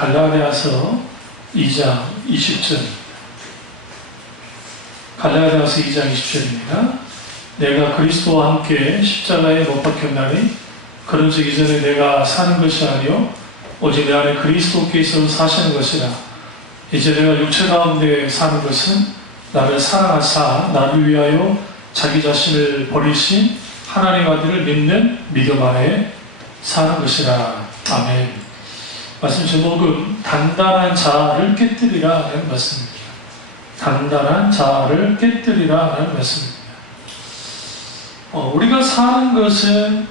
갈라디아서 2장 20절. 갈라디아서 2장 20절입니다. 내가 그리스도와 함께 십자가에 못 박혔나니 그런즉 이전에 내가 사는 것이 아니요 오직 내 안에 그리스도께서 사시는 것이라. 이제 내가 육체 가운데 사는 것은 나를 사랑하사 나를 위하여 자기 자신을 버리신 하나님 아들을 믿는 믿음 안에 사는 것이라. 아멘. 말씀 제목은 단단한 자아를 깨뜨리라 라는 말씀입니다. 단단한 자아를 깨뜨리라 라는 말씀입니다. 우리가 사는 것은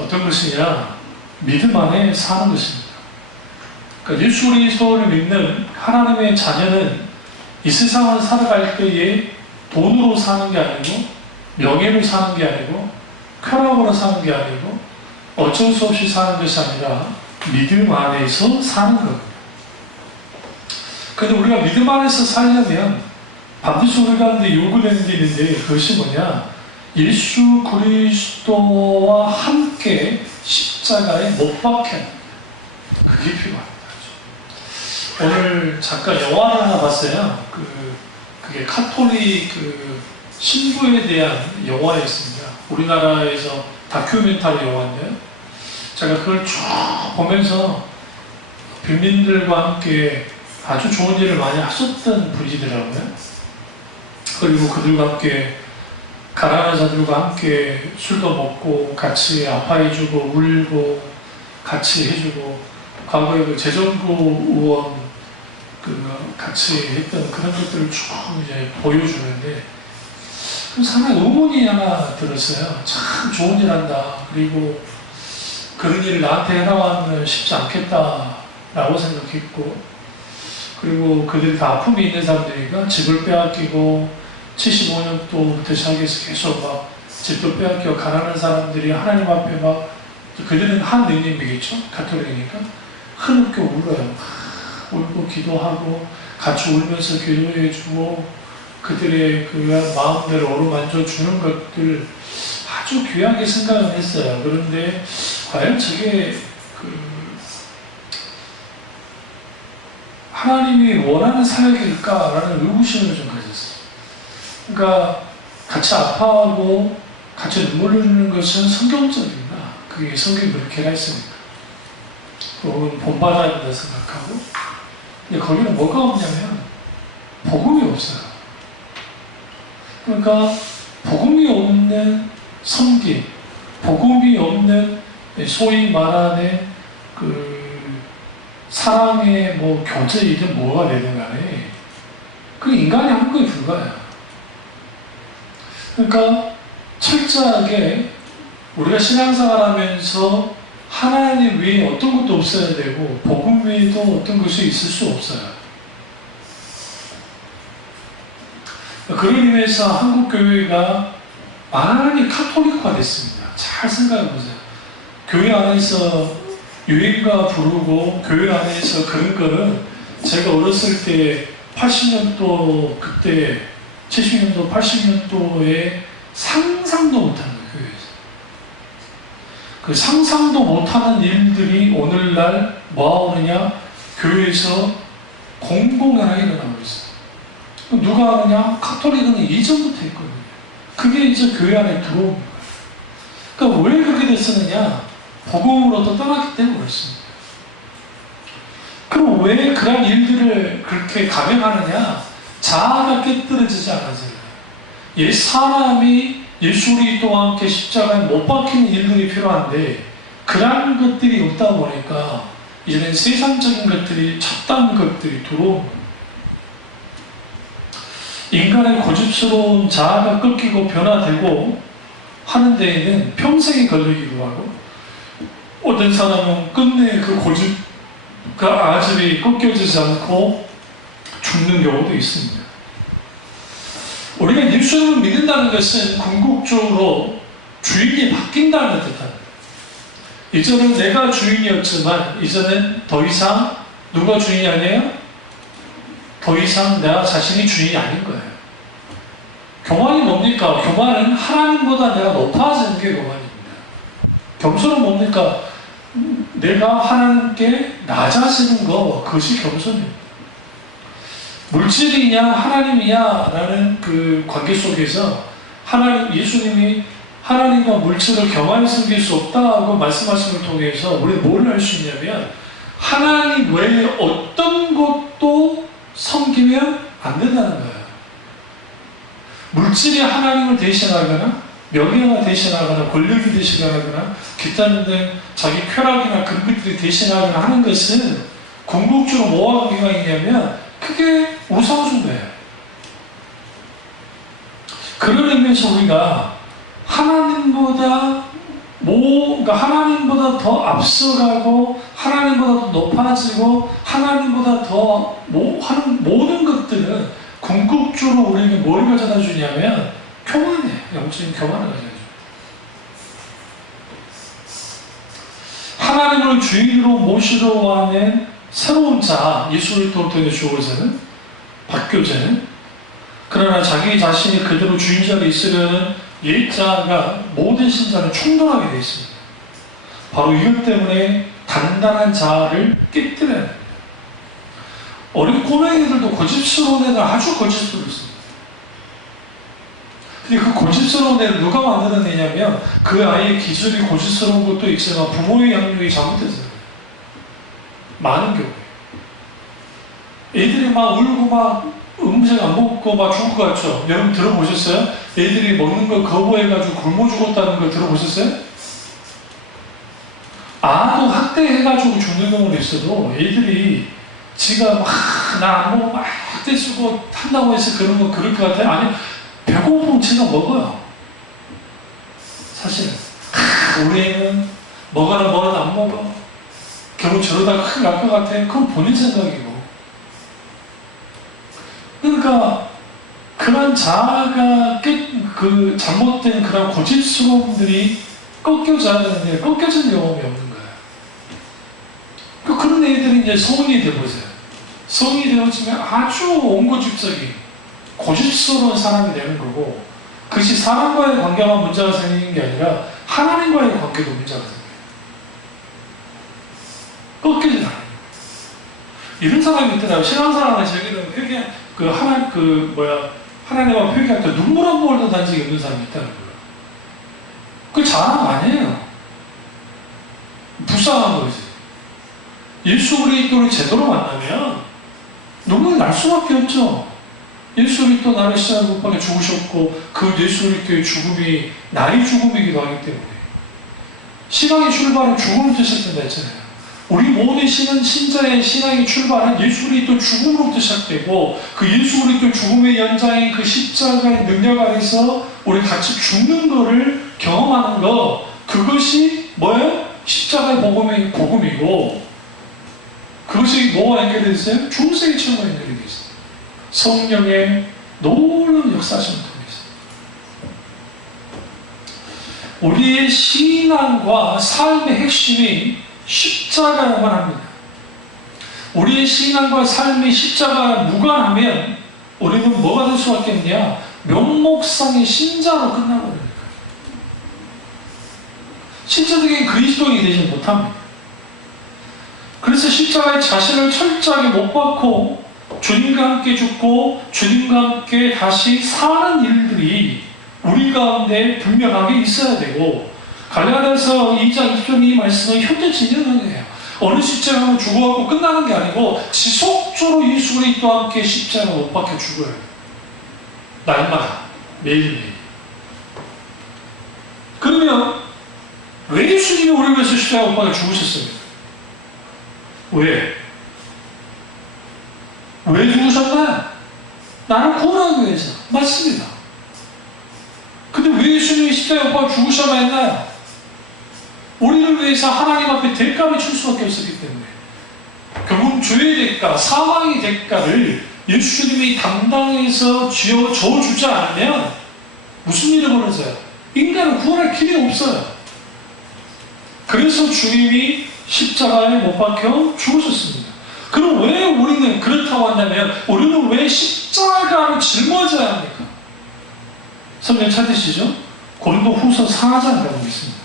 어떤 것이냐? 믿음 안에 사는 것입니다. 그러니까 예수 그리스도를 믿는 하나님의 자녀는 이 세상을 살아갈 때에 돈으로 사는 게 아니고 명예로 사는 게 아니고 쾌락으로 사는 게 아니고 어쩔 수 없이 사는 것이 아니라 믿음 안에서 사는 겁니다. 그런데 우리가 믿음 안에서 살려면 반드시 우리 가운데 요구되는 게 있는데 그것이 뭐냐? 예수 그리스도와 함께 십자가에 못 박혀. 그게 필요합니다. 오늘 잠깐 영화를 하나 봤어요. 그게 카톨릭 신부에 대한 영화였습니다. 우리나라에서 다큐멘터리 영화인데요. 제가 그걸 쭉 보면서 빈민들과 함께 아주 좋은 일을 많이 하셨던 분이더라고요. 그리고 그들과 함께 가난한 자들과 함께 술도 먹고 같이 아파해주고 울고 같이 해주고 과거에 재정부 의원 같이 했던 그런 것들을 쭉 이제 보여주는데 상당히 의문이 하나 들었어요. 참 좋은 일 한다. 그리고 그런 일을 나한테 해나가면 쉽지 않겠다라고 생각했고, 그리고 그들이 다 아픔이 있는 사람들이니까 집을 빼앗기고 75년도부터 시작해서 계속 막 집도 빼앗기고 가난한 사람들이 하나님 앞에 막, 그들은 한 느님이겠죠? 가톨릭이니까 흐느껴 울어요. 울고 기도하고 같이 울면서 기도해주고 그들의 그 마음대로 어루만져 주는 것들 아주 귀하게 생각을 했어요. 그런데 과연 저게 하나님이 원하는 사역일까라는 의구심을 좀 가졌어요. 그러니까 같이 아파하고 같이 눈물 흘리는 것은 성경적인가? 그게 성경이 그렇게 했으니까. 그건 본받아야 된다 생각하고. 근데 거기는 뭐가 없냐면 복음이 없어요. 그러니까 복음이 없는 섬김, 복음이 없는 소위 말하는 사랑의 교제이든 뭐가 되든 간에 그 인간이 한 거에 불과해요. 그러니까 철저하게 우리가 신앙생활 하면서 하나님 외에 어떤 것도 없어야 되고 복음 외에도 어떤 것이 있을 수 없어요. 그런 의미에서 한국교회가 많이 카톨릭화 됐습니다. 잘 생각해 보세요. 교회 안에서 유행가 부르고 교회 안에서 그런 거는 제가 어렸을 때 80년도 그때 70년도 80년도에 상상도 못하는 거예요. 교회에서. 그 상상도 못하는 일들이 오늘날 뭐하느냐? 교회에서 공공연하게 일어나고 있어요. 누가 하느냐? 카톨릭은 이전부터 했거든요. 그게 이제 교회 안에 들어온 거예요. 그러니까 왜 그렇게 됐었느냐? 복음으로부터 떠났기 때문에 그렇습니다. 그럼 왜 그런 일들을 그렇게 감행하느냐? 자아가 깨뜨려지지 않아서요. 옛 사람이 예수 그리스도와 함께 십자가에 못 박히는 일들이 필요한데 그런 것들이 없다 보니까 이제는 세상적인 것들이 잡다한 것들이 들어온 거예요. 인간의 고집스러운 자아가 꺾이고 변화되고 하는 데에는 평생이 걸리기도 하고 어떤 사람은 끝내 그 고집, 그 아집이 꺾여지지 않고 죽는 경우도 있습니다. 우리가 예수님을 믿는다는 것은 궁극적으로 주인이 바뀐다는 뜻입니다. 이전은 내가 주인이었지만 이제는 더 이상 누가 주인이 아니에요? 더 이상 나 자신이 주인이 아닌 거예요. 교만이 뭡니까? 교만은 하나님보다 내가 높아지는 게 교만입니다. 겸손은 뭡니까? 내가 하나님께 낮아지는 거, 그것이 겸손입니다. 물질이냐 하나님이냐 라는 그 관계 속에서 예수님이 하나님과 물질을 겸하여 섬길 수 없다고 말씀하심을 통해서 우리는 뭘 할 수 있냐면, 하나님 외에 어떤 것도 섬기면 안 된다는 거예요. 물질이 하나님을 대신하거나 명예가 대신하거나 권력이 대신하거나 기타 등등 자기 쾌락이나 그런 것들이 대신하거나 하는 것은 궁극적으로 뭐와 관계가 있냐면 그게 우상숭배예요. 그런 의미에서 우리가 그러니까 하나님보다 더 앞서가고 하나님보다 더 높아지고 하나님보다 더 하는 모든 것들은 궁극적으로 우리에게 뭘 가져다 주냐면 교만이에요. 영적인 교만을 가져다 줘요. 하나님을 주인으로 모시러 하는 새로운 자, 예수 그리스도를 통해 주어지는 바뀌어지는, 그러나 자기 자신이 그대로 주인자로 있으려는 옛자가 모든 신자는 충돌하게 되어 있습니다. 바로 이것 때문에 단단한 자아를 깨뜨려야 합니다. 어린 꼬맹이들도 고집스러운 애들 아주 고집스럽습니다. 근데 그 고집스러운 애를 누가 만들어내냐면 그 아이의 기질이 고집스러운 것도 있지만 부모의 양육이 잘못됐어요. 많은 경우에 애들이 막 울고 막 음식 안 먹고 막 죽을 것 같죠? 여러분 들어보셨어요? 애들이 먹는 거 거부해가지고 굶어 죽었다는 걸 들어보셨어요? 아도 학대해가지고 죽는 경우도 있어도 애들이 지가 막 나 안 먹고 막 학대 쓰고 한다고 해서 그런 거 그럴 것 같아요? 아니, 배고프면 지가 먹어요. 사실은 우리 애는 먹어라 안 먹어. 결국 저러다가 큰일 날 것 같아. 그건 본인 생각이고. 그러니까 그런 자아가 그 잘못된 그런 고집스러움들이 꺾여져야 되는데 꺾여진 경험이 없는 거예요. 그런 애들이 이제 성인이 되어보세요. 성인이 되어지면 아주 온고집적인 고집스러운 사람이 되는 거고, 그것이 사람과의 관계만 문제가 생기는 게 아니라 하나님과의 관계도 문제가 생겨요. 꺾이지 않아요. 이런 사람이 있더라고요. 신앙생활에 자기는 하나님과 회개할 때 눈물 한 모금도 난 적이 없는 사람이 있다는 거예요. 그게 자랑 아니에요. 불쌍한 거지. 예수 그리스도를 제대로 만나면 눈물이 날 수밖에 없죠. 예수 그리스도 나를 십자가에 못 박아 죽으셨고 그 예수 그리스도의 죽음이 나의 죽음이기도 하기 때문에 신앙의 출발은 죽음을 뜻했던다 했잖아요. 우리 모든 신자의 신앙의 출발은 예수 그리스도 죽음으로부터 시작되고 그 예수 그리스도 죽음의 연장인 그 십자가의 능력 안에서 우리 같이 죽는 것을 경험하는 것, 그것이 뭐예요? 십자가의 복음이고 그것이 뭐와 연결되어 있어요? 중세의 체험과 연결되어 있어요. 성령의 놀라운 역사심을 통해서 우리의 신앙과 삶의 핵심이 십자가야만 합니다. 우리의 신앙과 삶이 십자가와 무관하면 우리는 뭐가 될 수밖에 없냐? 명목상의 신자로 끝나버립니다. 실제적인 그리스도인이 되지 못합니다. 그래서 십자가의 자신을 철저하게 못 박고 주님과 함께 죽고 주님과 함께 다시 사는 일들이 우리 가운데 분명하게 있어야 되고, 갈라디아서 2장 20절 이 말씀은 현재 진행하는 거예요. 어느 십자가로 죽어가고 끝나는 게 아니고 지속적으로 예수 그리스도와 함께 십자가 못 박혀 죽어요. 날마다 매일매일. 그러면 왜 예수님이 우리를 위해서 십자가 못 박혀 죽으셨습니까? 왜 죽으셨나요? 나를 구원하기 위해서. 맞습니다. 근데 왜 예수님이 십자가에 못 박혀 죽으셔야 했나요? 우리를 위해서 하나님 앞에 대가를 칠 수밖에 없었기 때문에. 결국 죄의 대가, 사망의 대가를 예수님이 담당해서 져주지 않으면 무슨 일이 벌어져요? 인간은 구원할 길이 없어요. 그래서 주님이 십자가에 못 박혀 죽으셨습니다. 그럼 왜 우리는 그렇다고 한다면 우리는 왜 십자가를 짊어져야 합니까? 성경 찾으시죠? 고린도후서 4장이라고 있습니다.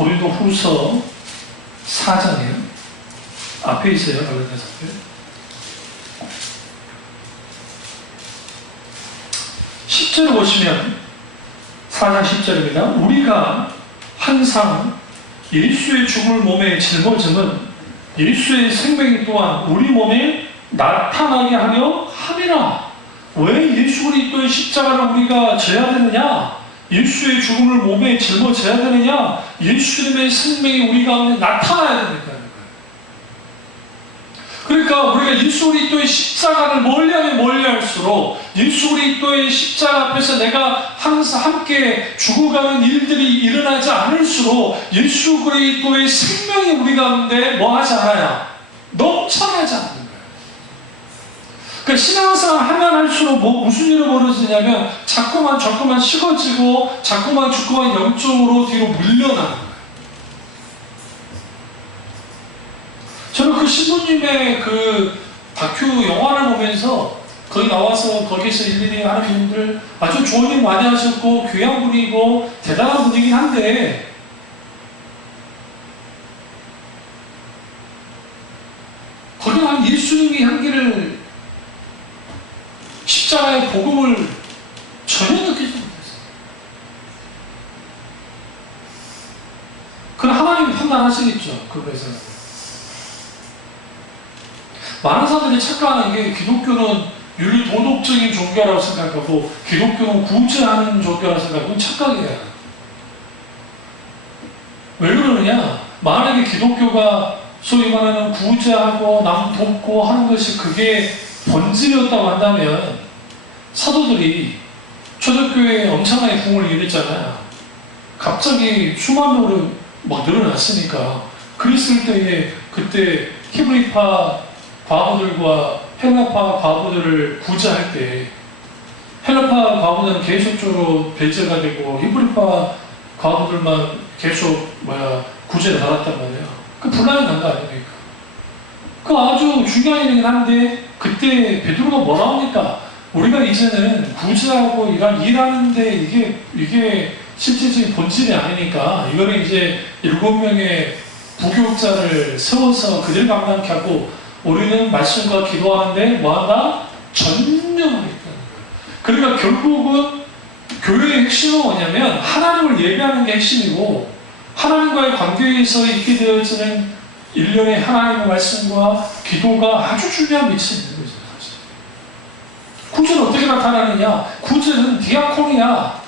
고린도후서 4장이에요. 앞에 있어요. 갈라디아서 앞에. 10절 보시면 4장 10절입니다. 우리가 항상 예수의 죽음을 몸에 짊어짐은 예수의 생명이 또한 우리 몸에 나타나게 하려 함이라. 왜 예수 그리스도의 십자가를 우리가 져야 되느냐? 예수의 죽음을 몸에 짊어져야 되느냐? 예수님의 생명이 우리 가운데 나타나야 되니까요. 그러니까 우리가 예수 그리스도의 십자가를 멀리하면 멀리할수록 예수 그리스도의 십자가 앞에서 내가 항상 함께 죽어가는 일들이 일어나지 않을수록 예수 그리스도의 생명이 우리 가운데 뭐하지 않아요? 넘쳐나지 않는 거예요. 그러니까 신앙생활 하면 할수록 무슨 일이 벌어지냐면 자꾸만 식어지고 자꾸만 영적으로 뒤로 물러나는 거예요. 저는 그 신부님의 그 다큐 영화를 보면서 거기 나와서 거기서 일일이 하는 분들 아주 좋은 일 많이 하셨고 귀한 분이고 대단한 분이긴 한데 거기 난 예수님의 향기를 십자가의 복음을 전혀 느끼지 못했어요. 그건 하나님이 판단하시겠죠. 그거에서 많은 사람들이 착각하는 게 기독교는 윤리 도덕적인 종교라고 생각하고 기독교는 구제하는 종교라고 생각하고 착각이에요. 왜 그러느냐? 만약에 기독교가 소위 말하는 구제하고 남 돕고 하는 것이 그게 본질이었다고 한다면 사도들이 초대교회에 엄청나게 부흥을 일으켰잖아요. 갑자기 수만 명으로 막 늘어났으니까 그랬을 때에 그때 히브리파 과부들과 헬라파 과부들을 구제할 때 헬라파 과부들은 계속적으로 배제가 되고 히브리파 과부들만 계속 구제를 받았단 말이에요. 그 분란이 난 거 아닙니까? 그 아주 중요한 일이긴 한데 그때 베드로가 뭐라 합니까? 우리가 이제는 구제하고 일하는데 이게 실질적인 본질이 아니니까 이거는 이제 7명의 부교육자를 세워서 그들 감당케 하고 우리는 말씀과 기도하는데 뭐한다? 전념하겠다는 거예요. 그러니까 결국은 교회의 핵심은 뭐냐면 하나님을 예배하는 게 핵심이고 하나님과의 관계에서 있게 되어지는 일련의 하나님의 말씀과 기도가 아주 중요한 위치에 있는 거죠. 사실. 구제는 어떻게 나타나느냐? 구제는 디아코니아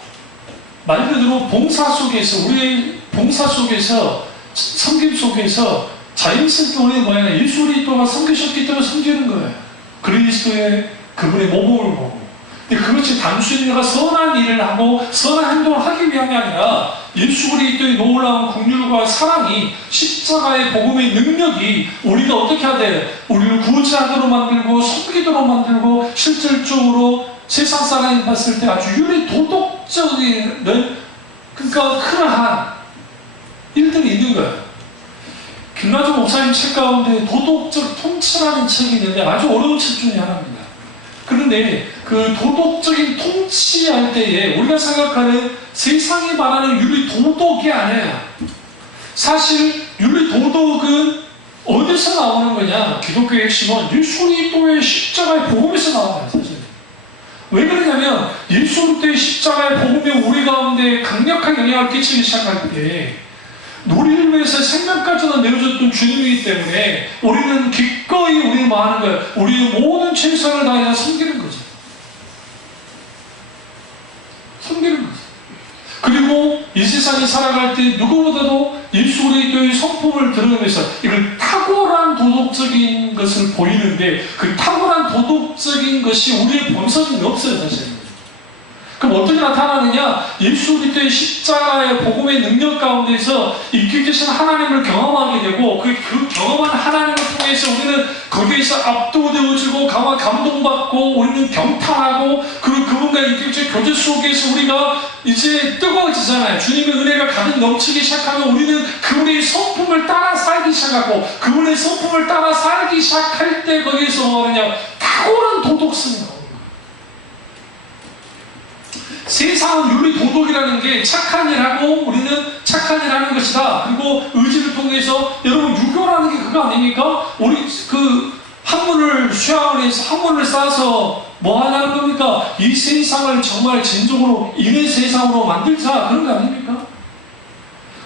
말 그대로 봉사 속에서 우리의 봉사 속에서 섬김 속에서 자연스럽게 우리는 뭐냐? 예수 그리스도가 섬기셨기 때문에 섬기는 거예요. 그리스도의 그분의 모범을 보고. 근데 그것이 단순히 내가 선한 일을 하고 선한 행동을 하기 위함이 아니라 예수 그리스도의 놀라운 긍휼과 사랑이 십자가의 복음의 능력이 우리가 어떻게 하되 우리를 구제하도록 만들고 섬기도록 만들고 실질적으로 세상 사람이 봤을 때 아주 윤리 도덕적인 그러니까 그러한 일들이 있는 거예요. 김나주 목사님 책 가운데 도덕적 통치라는 책이 있는데 아주 어려운 책 중에 하나입니다. 그런데 그 도덕적인 통치할 때에 우리가 생각하는 세상이 말하는 윤리 도덕이 아니에요. 사실 윤리 도덕은 어디서 나오는 거냐? 기독교의 핵심은 예수 그리스도의 십자가의 복음에서 나와요. 사실. 왜 그러냐면 예수 그리스도의 십자가의 복음이 우리 가운데 강력한 영향을 끼치기 시작할 때 우리를 위해서 생명까지도 내어줬던 주님이기 때문에 우리는 기꺼이 우리를 마하는 거예요. 우리의 모든 최선을 다해서 섬기는 거죠. 섬기는 거죠. 그리고 이 세상에 살아갈 때 누구보다도 예수 그리스도의 성품을 드러내면서 이걸 탁월한 도덕적인 것을 보이는데 그 탁월한 도덕적인 것이 우리의 본성이 없어요. 사실. 그럼 어떻게 나타나느냐? 예수 그리스도의 십자가의 복음의 능력 가운데서 있게 계신 하나님을 경험하게 되고 그 경험한 하나님을 통해서 우리는 거기에서 압도되어지고 강화 감동받고 우리는 경탄하고 그분과의 인격적 교제 속에서 우리가 이제 뜨거워지잖아요. 주님의 은혜가 가득 넘치기 시작하면 우리는 그분의 성품을 따라 살기 시작하고 그분의 성품을 따라 살기 시작할 때 거기에서 뭐하느냐? 탁월한 도덕성이 나옵니다. 세상은 윤리 도덕이라는 게 착한 일 하고 우리는 착한 일 하는 것이다. 그리고 의지를 통해서 여러분 유교라는 게 그거 아닙니까? 우리 그 학문을 수양을 해서 학문을 쌓아서 뭐 하냐는 겁니까? 이 세상을 정말 진정으로 인의 세상으로 만들자 그런 거 아닙니까?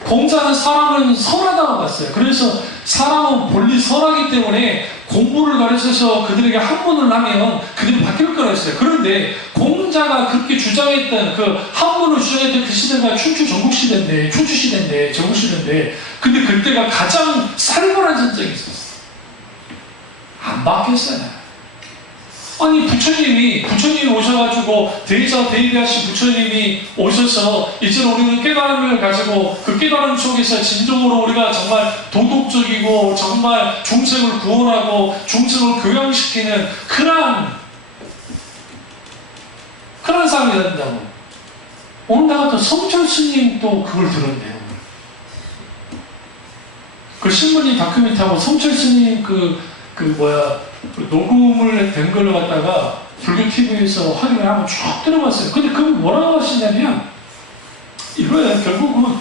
공자는 사람은 선하다고 봤어요. 그래서 사람은 본래 선하기 때문에 공부를 가르쳐서 그들에게 학문을 하면 그들이 바뀔 거라 했어요. 그런데 공자가 그렇게 주장했던 그 학문을 주장했던 그 시대가 춘추 전국시대인데, 춘추시대인데, 전국시대인데, 근데 그때가 가장 살벌한 전쟁이 있었어요. 안 바뀌었어요. 아니 부처님이 오셔가지고 대대하신 부처님이 오셔서 이제 우리는 깨달음을 가지고 그 깨달음 속에서 진정으로 우리가 정말 도덕적이고 정말 중생을 구원하고 중생을 교양시키는 그런 사람이 된다고. 오늘 나 같은 성철 스님 또 그걸 들었네요. 그 신문이 다큐멘터리하고 성철 스님 녹음을 된 걸 갖다가 불교 TV에서 확인을 하고 쭉 들어봤어요. 근데 그분 뭐라고 하시냐면 이거예요. 결국은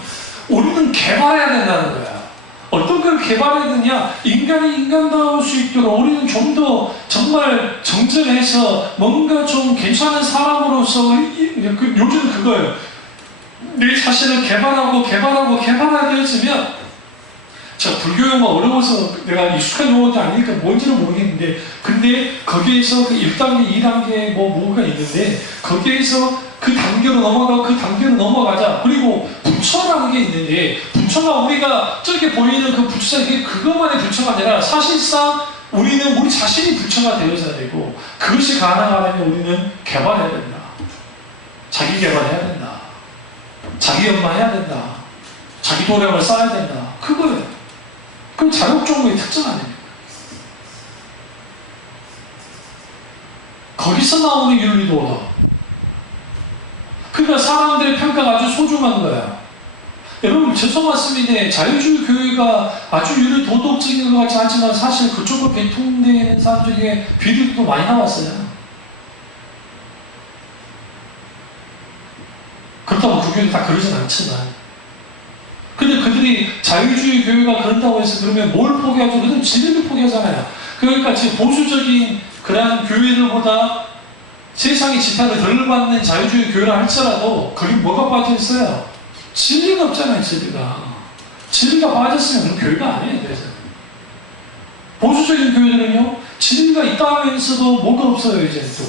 우리는 개발해야 된다는 거야. 어떤 걸 개발해야 되냐? 인간이 인간다울 수 있도록 우리는 좀 더 정말 정전해서 뭔가 좀 괜찮은 사람으로서 요즘 그거예요. 내 자신을 개발해야 되어지면 자, 불교 용어 어려워서 내가 익숙한 용어도 아니니까 뭔지는 모르겠는데, 근데 거기에서 그 1단계, 2단계 뭐가 있는데, 거기에서 그 단계로 넘어가자. 그리고 부처라는 게 있는데, 부처가 우리가 저렇게 보이는 그 부처가 이게 그것만의 부처가 아니라 사실상 우리는 우리 자신이 부처가 되어야 되고, 그것이 가능하다면 우리는 개발해야 된다. 자기 개발해야 된다. 자기 연마해야 된다. 자기 도량을 쌓아야 된다. 그거예요. 그럼 자력정보의 특징 아닙니까? 거기서 나오는 윤리도덕. 그러니까 사람들의 평가가 아주 소중한 거야. 여러분 죄송합니다. 자유주의 교회가 아주 윤리도덕적인 것 같지 않지만 사실 그쪽으로 개통되는 사람 중에 비리도 많이 나왔어요. 그렇다고 그 교회도 다 그러진 않지만, 근데 그들이 자유주의 교회가 그런다고 해서 그러면 뭘 포기하죠? 그들은 진리를 포기하잖아요. 그러니까 지금 보수적인 그러한 교회들보다 세상의 지탄을 덜 받는 자유주의 교회라 할지라도 거기 뭐가 빠져 있어요? 진리가 없잖아요, 진리가. 진리가 빠졌으면 그런 교회가 아니에요, 그래서. 보수적인 교회들은요, 진리가 있다 하면서도 뭐가 없어요, 이제 또.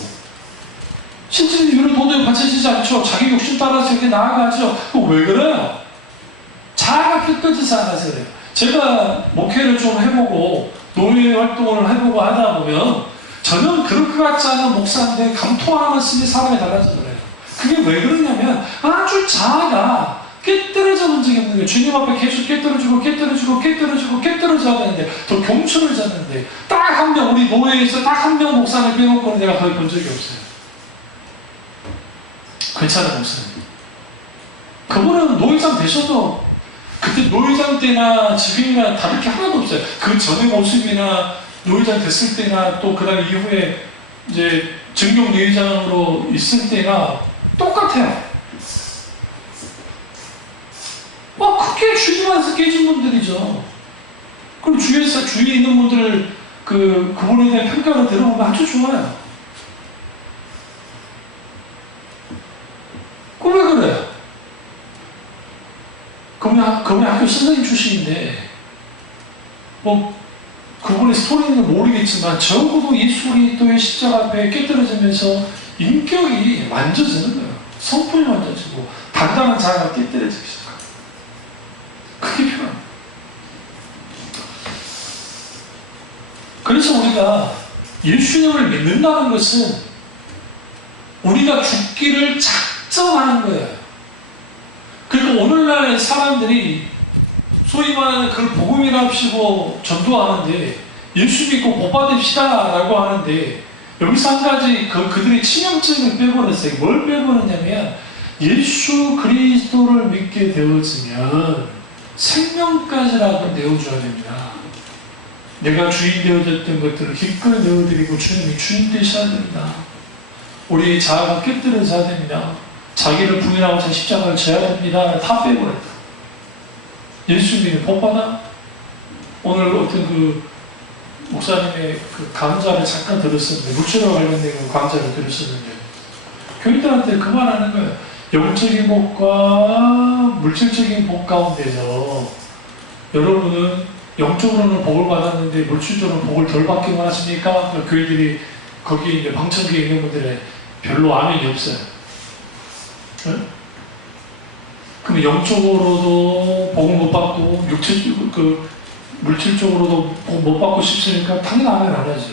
실제로 이런 도덕에 받쳐지지 않죠. 자기 욕심 따라서 이렇게 나아가죠. 왜 그래요? 자아가 깨끗해서 않아서 그래요. 제가 목회를 좀 해보고 노예 활동을 해보고 하다 보면 저는 그럴 것 같지 않은 목사인데 감토 하나만 쓰니 사람이 달라져 그래요. 그게 왜 그러냐면 아주 자아가 깨뜨려져 본 적이 없는 거예요. 주님 앞에 계속 깨뜨려져야 되는데 더 경추를 졌는데 딱 한 명, 우리 노예에서 딱 한 명 목사를 빼놓고는 내가 거의 본 적이 없어요. 괜찮은 목사님. 그분은 노예장 되셔도 그때 노예장 때나 지금이나 다를 게 하나도 없어요. 그 전의 모습이나 노예장 됐을 때나 또 그 다음 이후에 이제 증경 노예장으로 있을 때나 똑같아요. 크게 주님한테 깨진 분들이죠. 그럼 주위에 있는 분들 그분에 대한 평가를 들어보면 아주 좋아요. 왜 그래요? 그분이 학교 선생님 출신인데, 그분의 스토리는 모르겠지만, 적어도 예수 그리스도의 십자가 앞에 깨뜨려지면서 인격이 만져지는 거예요. 성품이 만져지고, 단단한 자아가 깨뜨려지기 시작합니다. 그게 필요합니다. 그래서 우리가 예수님을 믿는다는 것은 우리가 죽기를 작정하는 거예요. 그러니까 오늘날 사람들이 소위 말하는 그걸 복음이라 합시고 전도하는데 예수 믿고 복 받읍시다 라고 하는데 여기서 한 가지 그들의 치명적인 빼버렸어요. 뭘 빼버렸냐면 예수 그리스도를 믿게 되어지면 생명까지라도 내어줘야 됩니다. 내가 주인 되어졌던 것들을 기꺼이 내어드리고 주님이 주인 되셔야 됩니다. 우리의 자아가 깨뜨려져야 됩니다. 자기를 부인하고 제 십자가를 져야 됩니다. 다 빼버렸다. 예수 믿는 복받아? 오늘 어떤 그 목사님의 그 강좌를 잠깐 들었었는데, 물질과 관련된 그 강좌를 들었었는데, 교인들한테 그 말하는 거예요. 영적인 복과 물질적인 복 가운데서 여러분은 영적으로는 복을 받았는데 물질적으로는 복을 덜 받기만 하십니까? 그러니까 교인들이 거기에 이제 방청객에 있는 분들의 별로 아멘이 없어요. 네? 그럼 영적으로도 복을 못 받고 물질적으로도 복 못 받고 싶으니까 당연히 아멘 안 하죠.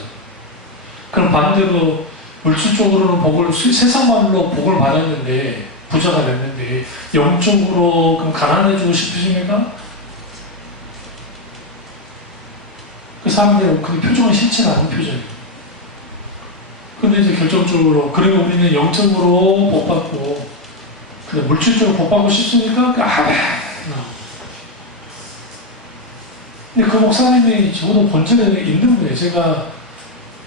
그럼 반대로 물질적으로는 복을 세상만으로 복을 받았는데 부자가 됐는데 영적으로 그럼 가난해지고 싶으십니까? 그 사람들은 그 표정은 싫지 않은 표정이에요. 근데 이제 결정적으로 그러면 우리는 영적으로 복 받고 그래 물질적으로 복 받고 싶으니까 근데 그 목사님이 저도 본 적에 있는 분이에요. 제가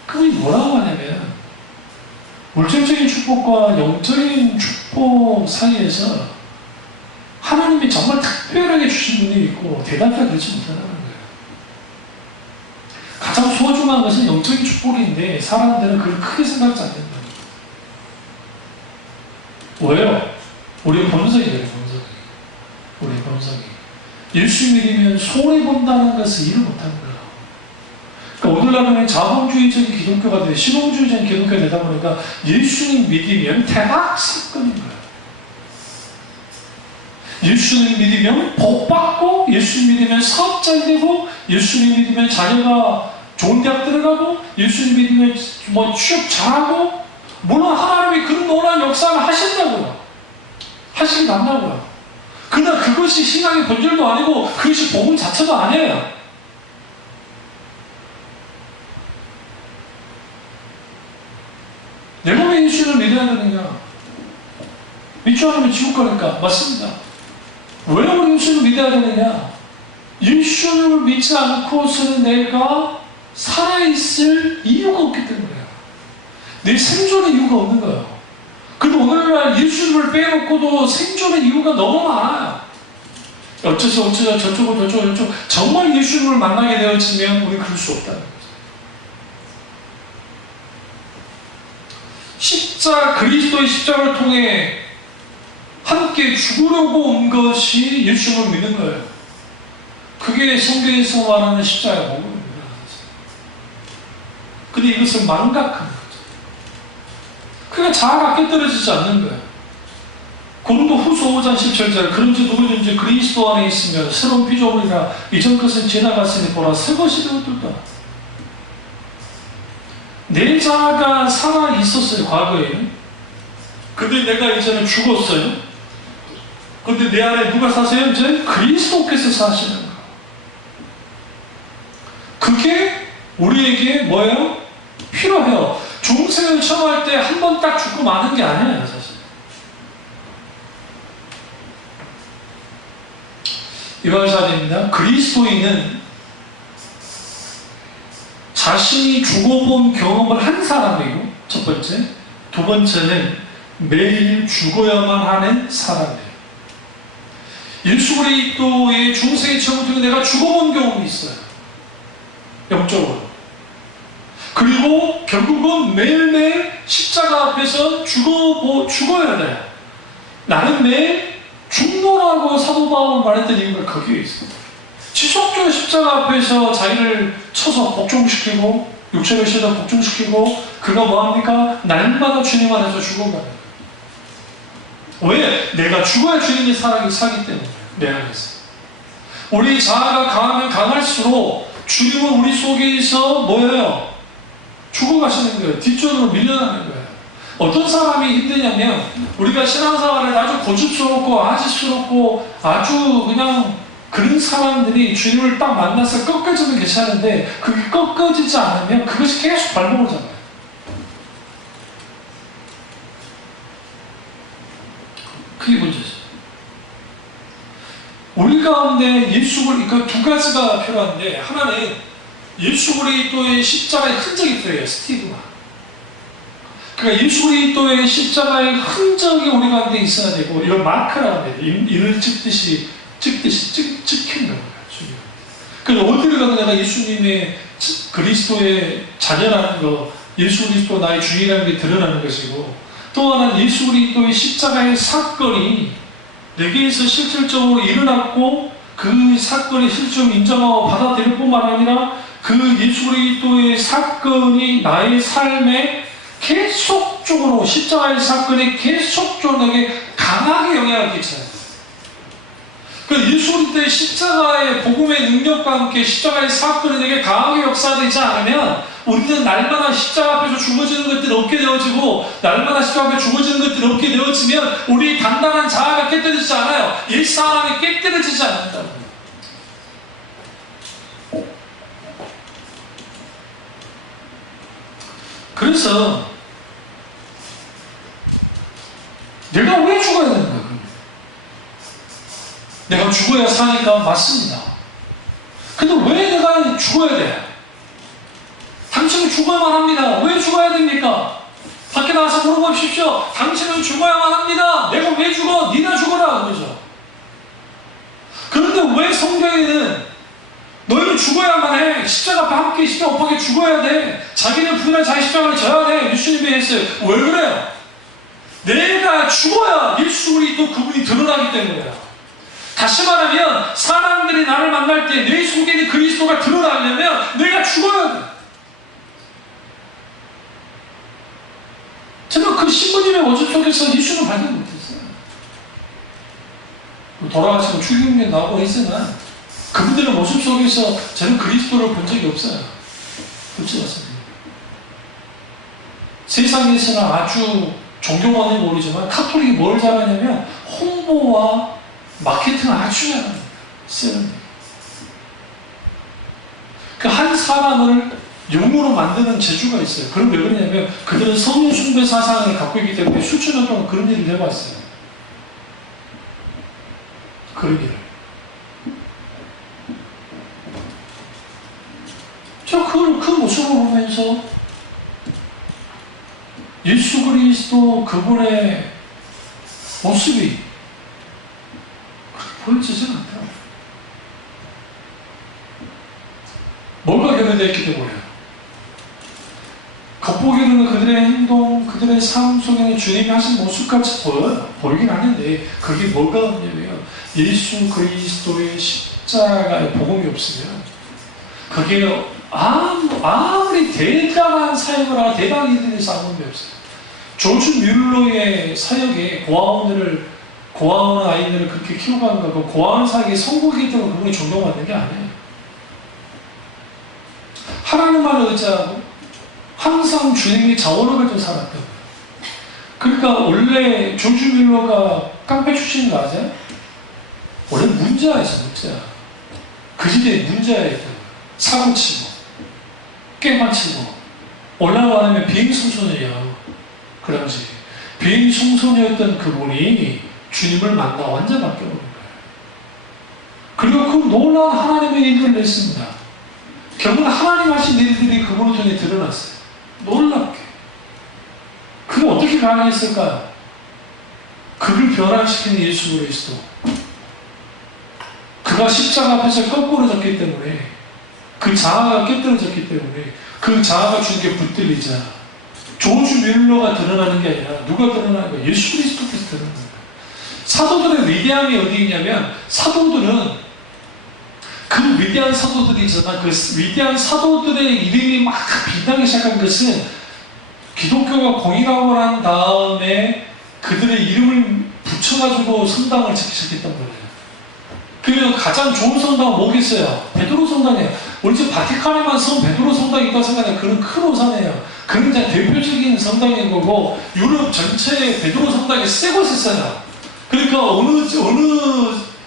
그분이 뭐라고 하냐면 물질적인 축복과 영적인 축복 사이에서 하나님이 정말 특별하게 주신 분이 있고 대답을 그렇지 못하는 거예요. 가장 소중한 것은 영적인 축복인데 사람들은 그걸 크게 생각지 않는다. 왜요? 우리의 본성이에요. 우리의 본성이. 예수 믿으면 손해본다는 것을 이해 못하는 거예요. 그러니까 오늘날은 자본주의적인 기독교가 되고 실용주의적인 기독교가 되다 보니까 예수님 믿으면 대박 사건인 거예요. 예수님 믿으면 복받고, 예수님 믿으면 사업 잘 되고, 예수님 믿으면 자녀가 좋은 대학 들어가고, 예수님 믿으면 뭐 취업 잘하고, 물론 하나님이 그런 놀라운 역사를 하신다고요. 하시긴 한다고요. 그러나 그것이 신앙의 본질도 아니고 그것이 복음 자체도 아니에요. 내가 왜 예수를 믿어야 되느냐? 믿지 않으면 지옥 가니까. 맞습니다. 왜 우리 예수를 믿어야 되느냐? 예수를 믿지 않고서는 내가 살아있을 이유가 없기 때문이에요. 내 생존의 이유가 없는 거예요. 근데 오늘날 예수를 빼놓고도 생존의 이유가 너무 많아요. 어째서 저쪽은 정말 예수님을 만나게 되어지면 우리는 그럴 수 없다는 거죠. 그리스도의 십자가를 통해 함께 죽으려고 온 것이 예수님을 믿는 거예요. 그게 성경에서 말하는 십자가의 복음입니다. 근데 이것을 망각하는 거죠. 그러니까 자아가 깨떨어지지 않는 거예요. 고린도 후서 5장 17절 그런지 누구든지 그리스도 안에 있으면 새로운 피조물이라 이전 것은 지나갔으니 보라 새 것이 되었다. 내 자아가 살아 있었어요. 과거에는. 근데 내가 이제는 죽었어요. 근데 내 안에 누가 사세요? 이제 그리스도께서 사시는 거예요. 그게 우리에게 뭐예요? 필요해요. 중생을 처음할 때 한 번 딱 죽고 마는 게 아니에요. 사실 이런 사례입니다. 그리스도인은 자신이 죽어본 경험을 한 사람이고 첫 번째, 두 번째는 매일 죽어야만 하는 사람이에요. 예수 그리스도의 중생의 체험을 통해 내가 죽어본 경험이 있어요. 영적으로. 그리고 결국은 매일매일 십자가 앞에서 죽어야 돼요. 나는 매일 죽노라고 사도 바울은 말했던 이유가 거기에 있습니다. 지속적으로 십자가 앞에서 자기를 쳐서 복종시키고 육체를 씻어 복종시키고 그가 뭐합니까? 날마다 주님 안에서 죽어가요. 왜? 내가 죽어야 주님이 사기 때문에 내 안에서. 우리 자아가 강하면 강할수록 주님은 우리 속에서 뭐예요? 죽어가시는 거예요. 뒷전으로 밀려나는 거예요. 어떤 사람이 힘드냐면 우리가 신앙생활을 아주 고집스럽고 아지스럽고 아주 그냥 그런 사람들이 주님을 딱 만나서 꺾어지면 괜찮은데 그게 꺾어지지 않으면 그것이 계속 발목을 잡아요. 그게 문제죠. 우리 가운데 그 두 가지가 필요한데 하나는 예수 그리스도의 십자가의 흔적이 필요해요. 스티그마. 그러니까 예수 그리스도의 십자가의 흔적이 우리 가운데 있어야 되고, 이런 마크라고 합니다. 인을 찍힌 거예요. 그래서 어디를 가도 내가 예수님의 그리스도의 자녀라는 거, 예수 그리스도 나의 주인이라는 게 드러나는 것이고, 또 하나는 예수 그리스도의 십자가의 사건이 내게에서 실질적으로 일어났고, 그 사건이 실질적으로 인정하고 받아들일 뿐만 아니라 그 예수 그리스도의 사건이 나의 삶에 계속적으로, 십자가의 사건이 계속적으로 내게 강하게 영향을 끼쳐요. 그 예수 그리스도의 십자가의 복음의 능력과 함께 십자가의 사건이 내게 강하게 역사되지 않으면 우리는 날마다 십자가 앞에서 죽어지는 것들이 없게 되어지고, 날마다 십자가 앞에 죽어지는 것들이 없게 되어지면 우리 단단한 자아가 깨뜨려지지 않아요. 옛사람이 깨뜨려지지 않는다고. 그래서 내가 왜 죽어야 되는 거야? 내가 죽어야 사니까 맞습니다. 근데 왜 내가 죽어야 돼? 당신은 죽어야만 합니다. 왜 죽어야 됩니까? 밖에 나가서 물어보십시오. 당신은 죽어야만 합니다. 내가 왜 죽어? 니나 죽어라. 그러죠. 그런데 왜 성경에는 너희는 죽어야만 해. 십자가 앞에 함께 십자가 오빠게 죽어야 돼. 자기는 부인한 자기 십자가를 져야 돼. 예수님이 했어요. 왜 그래요? 내가 죽어야 예수 그리스도 그분이 드러나기 때문이에요. 다시 말하면 사람들이 나를 만날 때 내 속에 있는 그리스도가 드러나려면 내가 죽어야 돼. 제가 그 신부님의 모습 속에서 예수를 발견 못했어요. 돌아가시고 출근에 나오고 했으나 그분들의 모습 속에서 저는 그리스도를 본 적이 없어요. 그렇지 않습니다. 세상에서는 아주 존경하는 모르지만 카톨릭이 뭘 잘하냐면 홍보와 마케팅을 아주 잘합니다. 그 한 사람을 영으로 만드는 재주가 있어요. 그럼 왜 그러냐면 그들은 성령 숭배 사상을 갖고 있기 때문에 수천 년 동안 그런 일을 해봤어요. 그런 일을. 그 모습을 보면서 예수 그리스도 그분의 모습이 보여지지는 않더라고요. 뭘과 결여되어 있기 때문에요. 겉보기로는 그들의 행동, 그들의 삶 속에는 주님이 하신 모습같이 보여요. 보이긴 하는데 그게 뭘까 하냐면 예수 그리스도의 십자가의 복음이 없으면 그게 아무리 대단한 사역을 하고 대단한 일을 해서 아무 의미 없어요. 조지 뮬러의 사역에 고아원 아이들을 그렇게 키워가는 거고, 고아원 사역이 성공이기 때문에 그분이 존경받는 게 아니에요. 하나님만 의지하고 항상 주님이 자원을 가지고 살았던 거예요. 그러니까 원래 조지 뮬러가 깡패 출신인 거 아세요? 원래 문자였어, 문자. 그 시대에 문자였던 거예요. 사고치고 깨맞히고 올라가면 비행청소년이야. 그 당시 비행청소년이었던 그분이 주님을 만나 완전 바뀌어버린 거예요. 그리고 그 놀라운 하나님의 일들을 했습니다. 결국 하나님 하신 일들이 그분을 통해 드러났어요. 놀랍게. 그게 어떻게 가능했을까요? 그를 변화시키는 예수 그리스도. 그가 십자가 앞에서 거꾸로 졌기 때문에, 그 자아가 깨뜨려졌기 때문에 그 자아가 주는 게 붙들리자 조지 뮬러가 드러나는 게 아니라 누가 드러나는 거예요? 예수 그리스도께서 드러나는 거예요. 사도들의 위대함이 어디 있냐면, 사도들은 그 위대한 사도들이 있잖아. 그 위대한 사도들의 이름이 막 빛나기 시작한 것은 기독교가 공인하고 난 다음에 그들의 이름을 붙여가지고 성당을 짓기 시작했단 말이에요. 그러면 가장 좋은 성당은 뭐겠어요? 베드로 성당이에요. 우리 집 바티칸에만 성 베드로 성당이 있다고 생각하는 그런 큰 오산이에요. 그런 이제 대표적인 성당인 거고, 유럽 전체에 베드로 성당이 세 곳 있어요. 그러니까 어느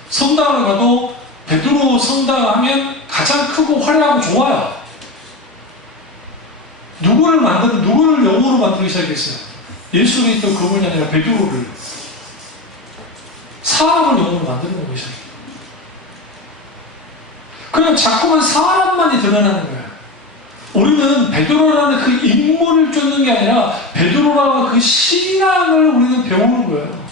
성당을 가도 베드로 성당 하면 가장 크고 화려하고 좋아요. 누구를 영으로 만들기 시작했어요? 예수 그리스도 그분이 아니라 베드로를, 사람을 영으로 만드는 거고 시작해요. 그냥 자꾸만 사람만이 드러나는 거예요. 우리는 베드로라는 그 인물을 쫓는 게 아니라 베드로라는 그 신앙을 우리는 배우는 거예요.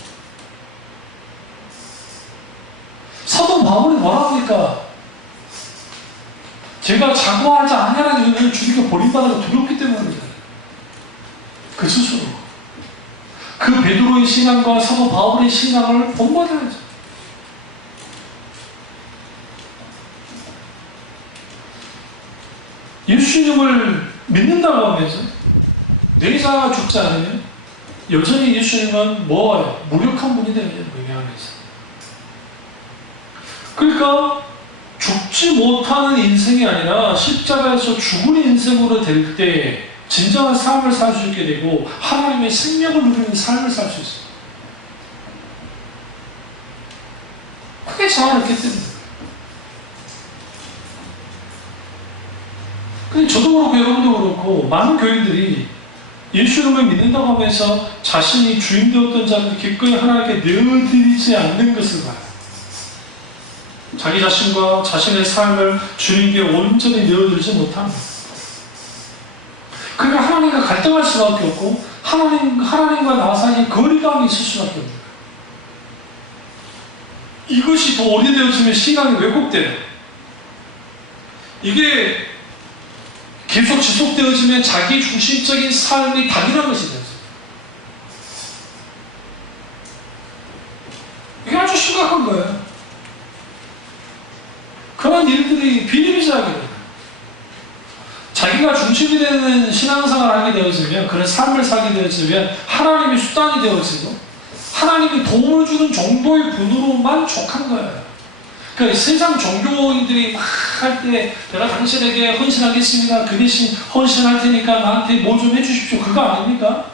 사도 바울이 뭐라 합니까? 제가 자고하지 않냐는 이유는 주님께 버림받아서 두렵기 때문이잖아요. 그 스스로. 그 베드로의 신앙과 사도 바울의 신앙을 본받아야죠. 예수님을 믿는다고 하면서 내가 죽지 않으면 여전히 예수님은 뭐예요? 무력한 분이 되는 의미하면서. 그러니까 죽지 못하는 인생이 아니라 십자가에서 죽은 인생으로 될 때 진정한 삶을 살 수 있게 되고 하나님의 생명을 누리는 삶을 살 수 있어요. 그게 자아를 깨뜨리는 거예요. 근데 저도 그렇고 여러분도 그렇고 많은 교인들이 예수님을 믿는다고 하면서 자신이 주인 되었던 자를 기꺼이 하나님께 내어드리지 않는 것을 봐요. 자기 자신과 자신의 삶을 주님께 온전히 내어드리지 못합니다. 그러니까 하나님과 갈등할 수밖에 없고 하나님과 나 사이에 거리감이 있을 수밖에 없는 거예요. 이것이 더 오래되어지면 신앙이 왜곡돼요. 이게 계속 지속되어지면 자기 중심적인 삶이 당연한 것이 되어요. 이게 아주 심각한 거예요. 그런 일들이 비일비재하게 돼요. 자기가 중심이 되는 신앙생활을 하게 되어지면, 그런 삶을 살게 되어지면 하나님이 수단이 되어지고 하나님이 도움을 주는 정도의 분으로만 족한 거예요. 그러니까 세상 종교인들이 막 할 때 내가 당신에게 헌신하겠습니다. 그 대신 헌신할 테니까 나한테 뭐 좀 해주십시오. 그거 아닙니까?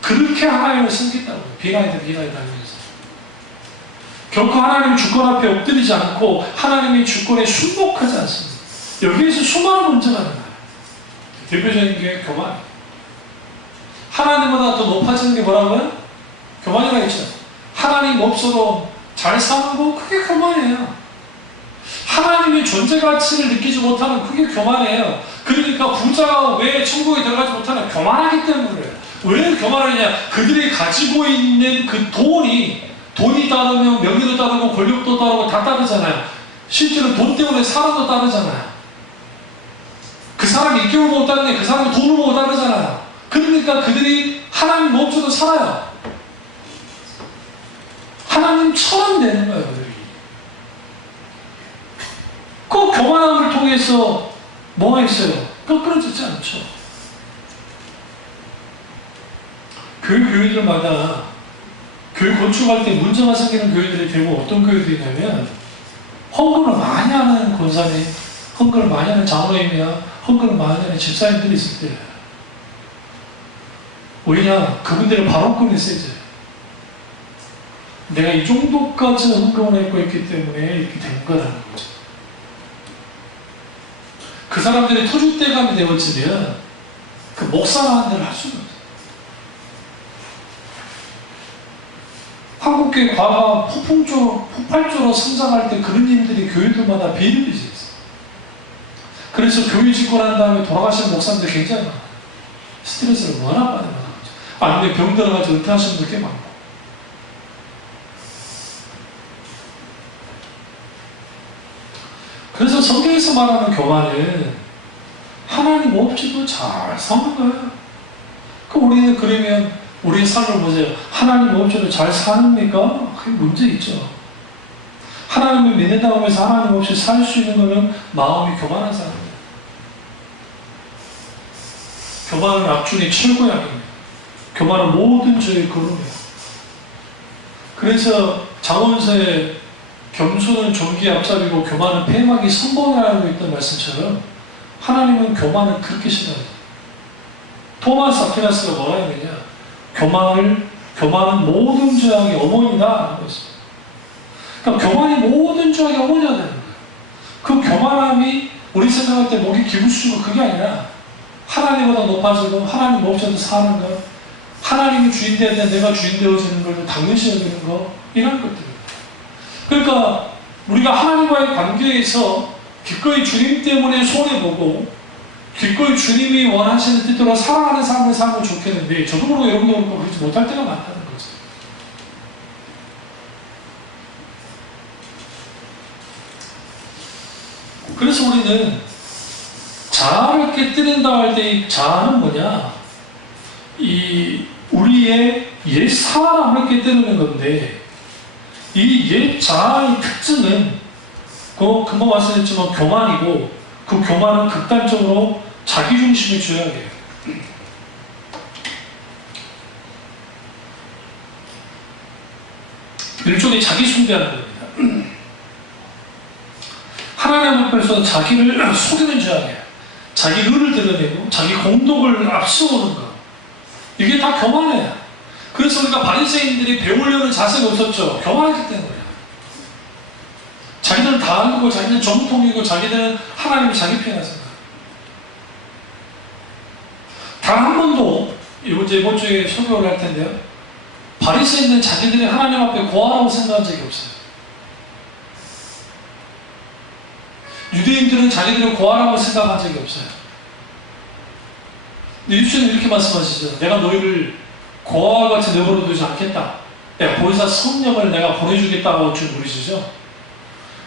그렇게 하나님을 섬긴다고요. 비나이다. 결코 하나님 주권 앞에 엎드리지 않고 하나님의 주권에 순복하지 않습니다. 여기에서 수많은 문제가 나요. 대표적인 게 교만. 하나님보다 더 높아지는 게 뭐라고요? 교만이라 했죠. 하나님 없어도 잘 사는 거 그게 교만이에요. 하나님의 존재 가치를 느끼지 못하는 그게 교만이에요. 그러니까 부자가 왜 천국에 들어가지 못하냐? 교만하기 때문에. 왜 교만하냐? 그들이 가지고 있는 그 돈이 따르면 명예도 따르고 권력도 따르고 다 따르잖아요. 실제로 돈 때문에 사람도 따르잖아요. 그 사람이 인격을 못 따르니 그 사람이 돈을 못 따르잖아요. 그러니까 그들이 하나님 없어도 살아요. 하나님처럼 되는 거예요. 그들이. 그 교만함을 통해서 뭐가 있어요? 꺾어지지 않죠. 교회들마다 교회 건축할 때 문제가 생기는 교회들이 대부분 어떤 교회들이냐면 헌금을 많이 하는 권사님, 헌금을 많이 하는 장로님이나 헌금을 많이 하는 집사님들이 있을 때 왜냐? 그분들은 발언권이 세죠. 내가 이 정도까지 헌금을 했고 했기 때문에 이렇게 된 거라는 거죠. 그 사람들이 터줏대감이 되어지면 그 목사라는 데를 할 수가 없어요. 한국교회 과거 폭발적으로 성장할 때 그런 일들이 교회들마다 비일비재했어요. 그래서 교회 짓고 난 다음에 돌아가시는 목사님들 굉장히 많아요. 스트레스를 워낙 많이 받아가지고. 아니면 병 들어가지고 은퇴하시는 분들 꽤 많고. 그래서 성경에서 말하는 교만은 하나님 없이도 잘 사는 거예요. 우리는 그러면 우리의 삶을 보세요. 하나님 없이도 잘 사십니까? 그게 문제 있죠. 하나님을 믿는다고 하면서 하나님 없이 살 수 있는 것은 마음이 교만한 사람이에요. 교만은 악중의 최고의 악입니다. 교만은 모든 죄의 근원이에요. 그래서 잠언서에 겸손은 존귀의 앞잡이고 교만은 폐막이 선봉이라고 있던 말씀처럼 하나님은 교만을 그렇게 싫어해요. 토마스 아퀴나스가 뭐라 했느냐? 교만은 모든 죄악의 어머니다 라고 했습니다. 그러니까 교만이 모든 죄악의 어머니가 되는 거예요. 그 교만함이 우리 생각할 때 목이 기부수고 그게 아니라 하나님보다 높아지고 하나님 없이도 사는 것, 하나님이 주인 되는데 내가 주인 되어지는 걸 당연시 여기는 것, 이런 것들입니다. 그러니까 우리가 하나님과의 관계에서 기꺼이 주님 때문에 손해보고 기꺼이 주님이 원하시는 뜻대로 살아가는 삶을 살면 좋겠는데 저도 모르고 여러분도 모르고 그러지 못할 때가 많다는 거죠. 그래서 우리는 자아를 깨뜨린다 할 때 이 자아는 뭐냐? 이 우리의 옛 사람을 깨뜨리는 건데 이 옛 자아의 특징은 금방 말씀드렸지만 교만이고 그 교만은 극단적으로 자기중심의 죄악이에요. 일종의 자기 숭배하는 겁니다. 하나님 앞에서 자기를 속이는 죄악이에요. 자기 의를 드러내고 자기 공덕을 앞세우는 것. 이게 다 교만이에요. 그래서 우리가 바리새인들이 배우려는 자세가 없었죠. 교만했기 때문이에요. 자기들은 다 알고 자기들은 정통이고 자기들은 하나님이 자기 편이라 생각. 단 한 번도 이번 주에 설교를 할 텐데요. 바리새인들은 자기들이 하나님 앞에 고하라고 생각한 적이 없어요. 유대인들은 자기들을 고하라고 생각한 적이 없어요. 근데 예수님은 이렇게 말씀하시죠. 내가 너희를 고아와 같이 내버려 두지 않겠다. 내가 보혜사 성령을 내가 보내주겠다고 줄 물으시죠.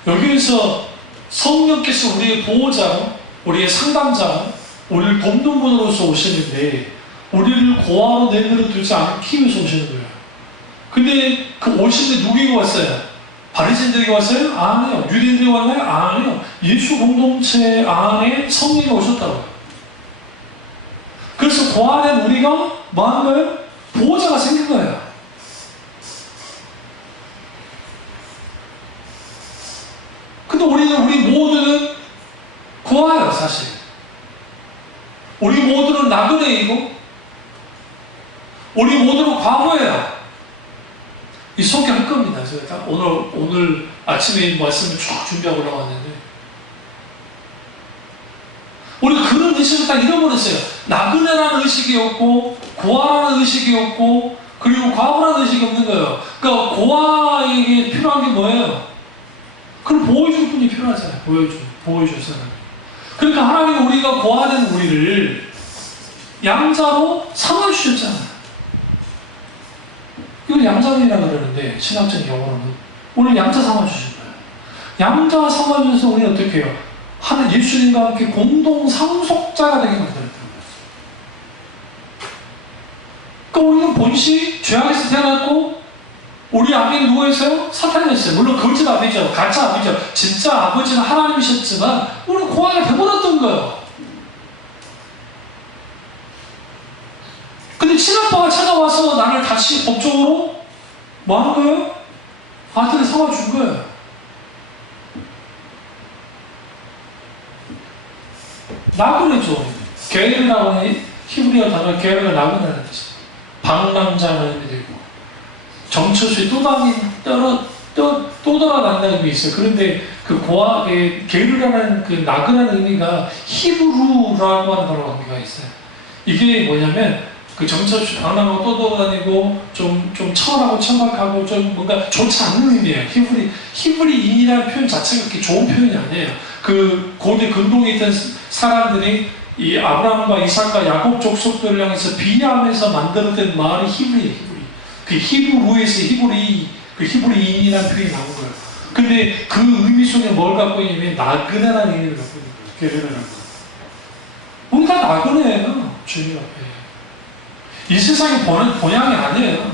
여기에서 성령께서 우리의 보호자로, 우리의 상담자로, 우리를 돕는 분으로서 오시는데 우리를 고아로 내버려 두지 않기 위해서 오시는 거예요. 근데 그 오시는데 누구에게 왔어요? 바리새인들에게 왔어요? 아니요. 유대인들에게 왔나요? 아니요. 예수 공동체 안에 성령이 오셨다고요. 그래서 그 안에 우리가 뭐 하는 거예요? 보호자가 생긴 거예요. 근데 우리 모두는 고아예요, 사실. 우리 모두는 나그네이고, 우리 모두는 과거예요. 이 소개할 겁니다. 제가 오늘 아침에 말씀을 쭉 준비하고 올라왔는데, 우리가 그런 의식을 다 잃어버렸어요. 나그네라는 의식이 없고, 고아라는 의식이 없고, 그리고 과거라는 의식이 없는 거예요. 그러니까 고아에게 필요한 게 뭐예요? 그럼 보호해줄 분이 필요하잖아요. 보호해줄 사람. 그러니까 하나님이 우리가 고아된 우리를 양자로 삼아주셨잖아요. 이걸 양자론이라고 그러는데, 신학적 용어로는. 우리를 양자 삼아주신 거예요. 양자 삼아주셔서 우리는 어떻게 해요? 예수님과 함께 공동 상속자가 되게 만들었다는 거예요. 그러니까 우리는 본시 죄악에서 태어났고, 우리 아버지는 누구였어요? 사탄이었어요. 물론 거짓 아버지죠. 가짜 아버지죠. 진짜 아버지는 하나님이셨지만, 우리는 고아가 되버렸던 거예요. 근데 친아빠가 찾아와서 나를 다시 법적으로 뭐 하는 거예요? 아들을 삼아준 거예요. 나그네죠. 게르라고 하는 히브리어 단어 게르가 나그네라는 뜻이에요. 방랑자는 의미 되고 정처수에 또 돌아간다는 의미 있어요. 그런데 그 게르라는 그 나그네라는 의미가 히브루라고 하는 단어가 의미가 있어요. 이게 뭐냐면 그 정처수 방랑하고 또 돌아다니고 좀 천하고 천박하고 좀 뭔가 좋지 않는 의미예요. 히브리인이라는 표현 자체가 그렇게 좋은 표현이 아니에요. 그 고대 근동에 있던 사람들이 이 아브라함과 이삭과 야곱 족속들을 향해서 비하하면서 만들어낸 말이 히브리예요. 그 히브루에서 히브리인이라는 표현이 나온 거예요. 근데 그 의미 속에 뭘 갖고 있냐면 나그네라는 의미를 갖고 있는 거예요. 게르라는 거. 우리 다 나그네예요. 주님 앞에. 이 세상이 본향이 아니에요.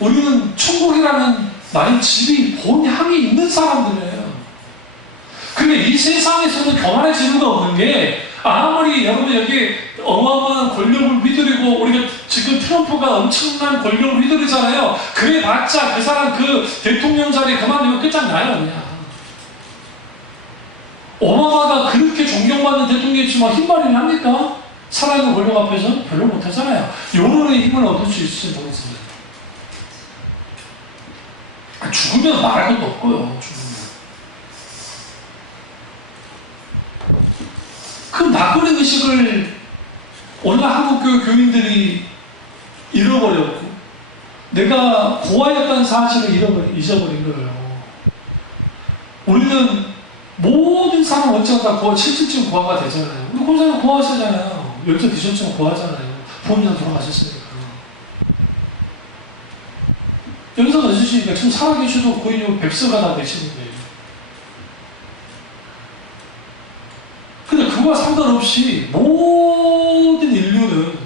우리는 천국이라는 나의 집이 본향이 있는 사람들이에요. 근데 이 세상에서는 교만해질 이유가 없는 게 아무리 여러분 여기 어마어마한 권력을 휘두르고 우리가 지금 트럼프가 엄청난 권력을 휘두르잖아요. 그래봤자 그 사람 그 대통령 자리에 그만두면 끝장나요 그냥. 오바마가 그렇게 존경받는 대통령이지만 힘발휘를 합니까? 살아있는 권력 앞에서 별로 못하잖아요. 여론의 힘을 얻을 수 있을지 모르겠습니다. 죽으면 말할 것도 없고요. 죽으면. 그 나그네 의식을 오늘날 한국교회 교인들이 잃어버렸고 내가 고아였다는 사실을 잊어버린 거예요. 우리는 모든 사람 어쩌면 다 실질적인 고아가 되잖아요. 우리 공사님 고아하시잖아요. 열두 드셨지만 고아잖아요. 부모님 돌아가셨으니까. 여기서 넣으시니까 지금 살아계셔도 거의 백서가 다 되시는데. 근데 그와 상관없이 모든 인류는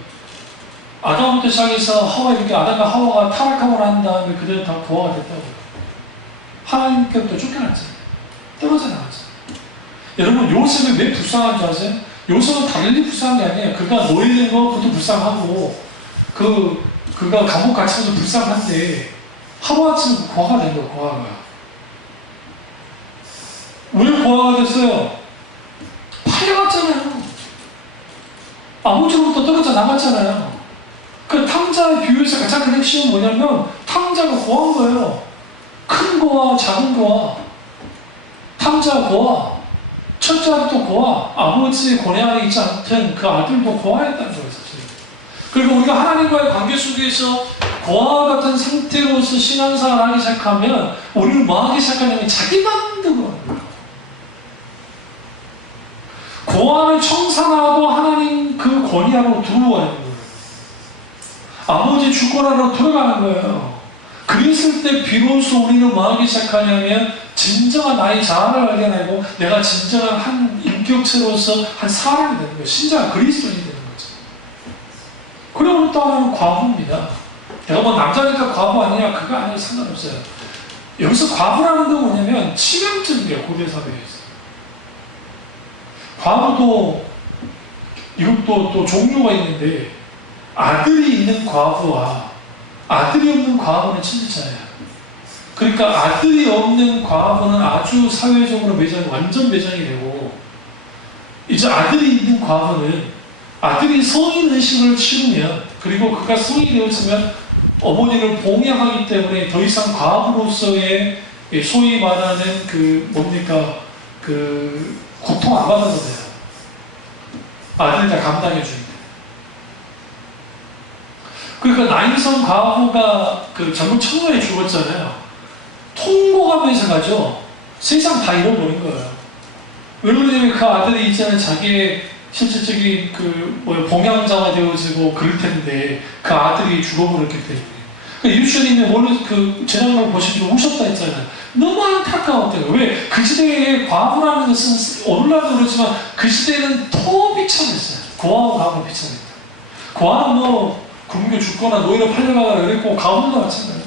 아담부터 시작해서 하와 이렇게 아담과 하와가 타락하고 난 다음에 그대로 다 고아가 됐다고요. 하나님께부터 쫓겨났잖아요. 떨어져 나갔잖아요. 여러분 요셉이 왜 불쌍한 줄 아세요? 요셉은 당연히 불쌍한 게 아니에요. 그가 노예된 거 그것도 불쌍하고 그가 감옥 갇힌 것도 불쌍한데 하루아침에 고아가 된 거예요. 고아가. 왜 고아가 됐어요? 팔려갔잖아요. 아버지로부터 떨어져 나갔잖아요. 그 탕자의 비유에서 가장 큰 핵심은 뭐냐면 탕자가 고아인 거예요. 큰 고아, 작은 고아. 탕자 고아. 첫째 아들도 고아. 아버지의 고뇌 안에 있지 않던 그 아들도 고아였다는 거예요. 사실. 그리고 우리가 하나님과의 관계 속에서 고아와 같은 상태로서 신앙생활을 하기 시작하면 우리를 뭐 하기 시작하냐면 자기 만들고 하는 거예요. 고아를 청산하고 하나님 그 권위 안으로 들어와야 하는 거예요. 아버지 주권 안으로 들어가는 거예요. 그랬을 때 비로소 우리는 뭐 하기 시작하냐면 진정한 나의 자아를 발견하고 내가 진정한 한 인격체로서 한 사람이 되는 거예요. 신자가 그리스도인이 되는 거죠. 그리고 또 하나는 과부입니다. 내가 뭐 남자니까 과부 아니냐 그거 아니라 상관없어요. 여기서 과부라는 건 뭐냐면 치명적이에요. 고대사회에서. 과부도 이것도 또 종류가 있는데 아들이 있는 과부와 아들이 없는 과부는 친지차예요. 그러니까 아들이 없는 과부는 아주 사회적으로 완전 매장이 되고 이제 아들이 있는 과부는 아들이 성인 의식을 치르면 그리고 그가 성인이 되었으면 어머니를 봉양하기 때문에 더 이상 과부로서의 소위 말하는 고통 안 받아도 돼요. 아들이 다 감당해 줍니다. 그러니까 나인성 과부가 전국 청년에 죽었잖아요. 통곡하면서 가죠. 세상 다 잃어버린 거예요. 왜 그러냐면 그 아들이 이제는 자기의 실질적인 봉양자가 되어지고 그럴 텐데 그 아들이 죽어버렸기 때문에. 예수님이 오늘 재난을 보시면 우셨다 했잖아요. 너무 안타까웠대요. 왜? 그 시대에 과부라는 것은 오늘날도 그렇지만 그 시대에는 더 비참했어요. 고아와 과부가 비참했다. 고아는 굶겨 죽거나 노예로 팔려가거나 그랬고 과부도 마찬가지예요.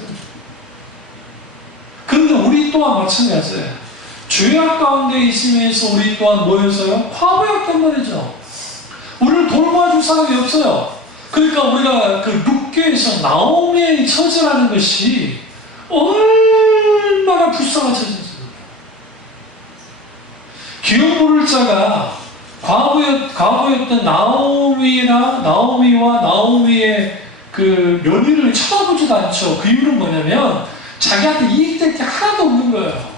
그런데 우리 또한 마찬가지예요. 죄악 가운데 있으면서 우리 또한 뭐였어요? 과부였단 말이죠. 우리를 돌봐줄 사람이 없어요. 그러니까 우리가 룻계에서 나오미의 처지라는 것이 얼마나 불쌍한 처지였어요. 기업 모를 자가 과부였던 나오미와 나오미의 며느리를 쳐다보지도 않죠. 그 이유는 뭐냐면 자기한테 이익될 게 하나도 없는 거예요.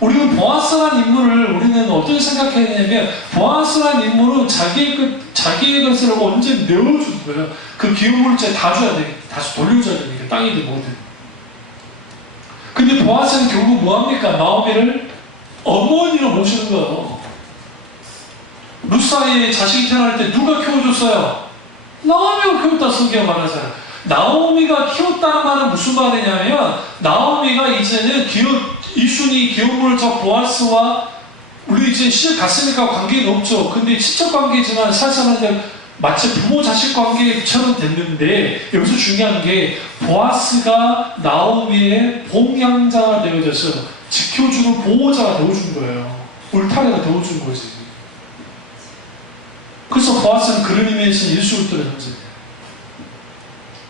우리는 보아스라는 인물을 우리는 어떻게 생각해야 되냐면 보아스라는 인물은 자기의 것을 언제 내어주는 거예요. 그 기업물자에 다 줘야 돼. 다시 돌려줘야 됩니다. 땅이든 뭐든. 근데 보아스는 결국 뭐합니까? 나오미를 어머니로 모시는 거예요. 룻사이에 자식이 태어날 때 누가 키워줬어요? 나오미가 키웠다 성경 말하잖아요. 나오미가 키웠다는 말은 무슨 말이냐면 나오미가 이제는 이순이 기업물자 보아스와 우리 이제 시집 갔으니까 관계는 없죠. 근데 친척 관계지만 사실은 마치 부모 자식 관계처럼 됐는데 여기서 중요한 게 보아스가 나오미의 봉양자가 되어져서 지켜주는 보호자가 되어준 거예요. 울타리가 되어준 거지. 그래서 보아스는 그런 의미에서 예수 그리스도의 형제예요.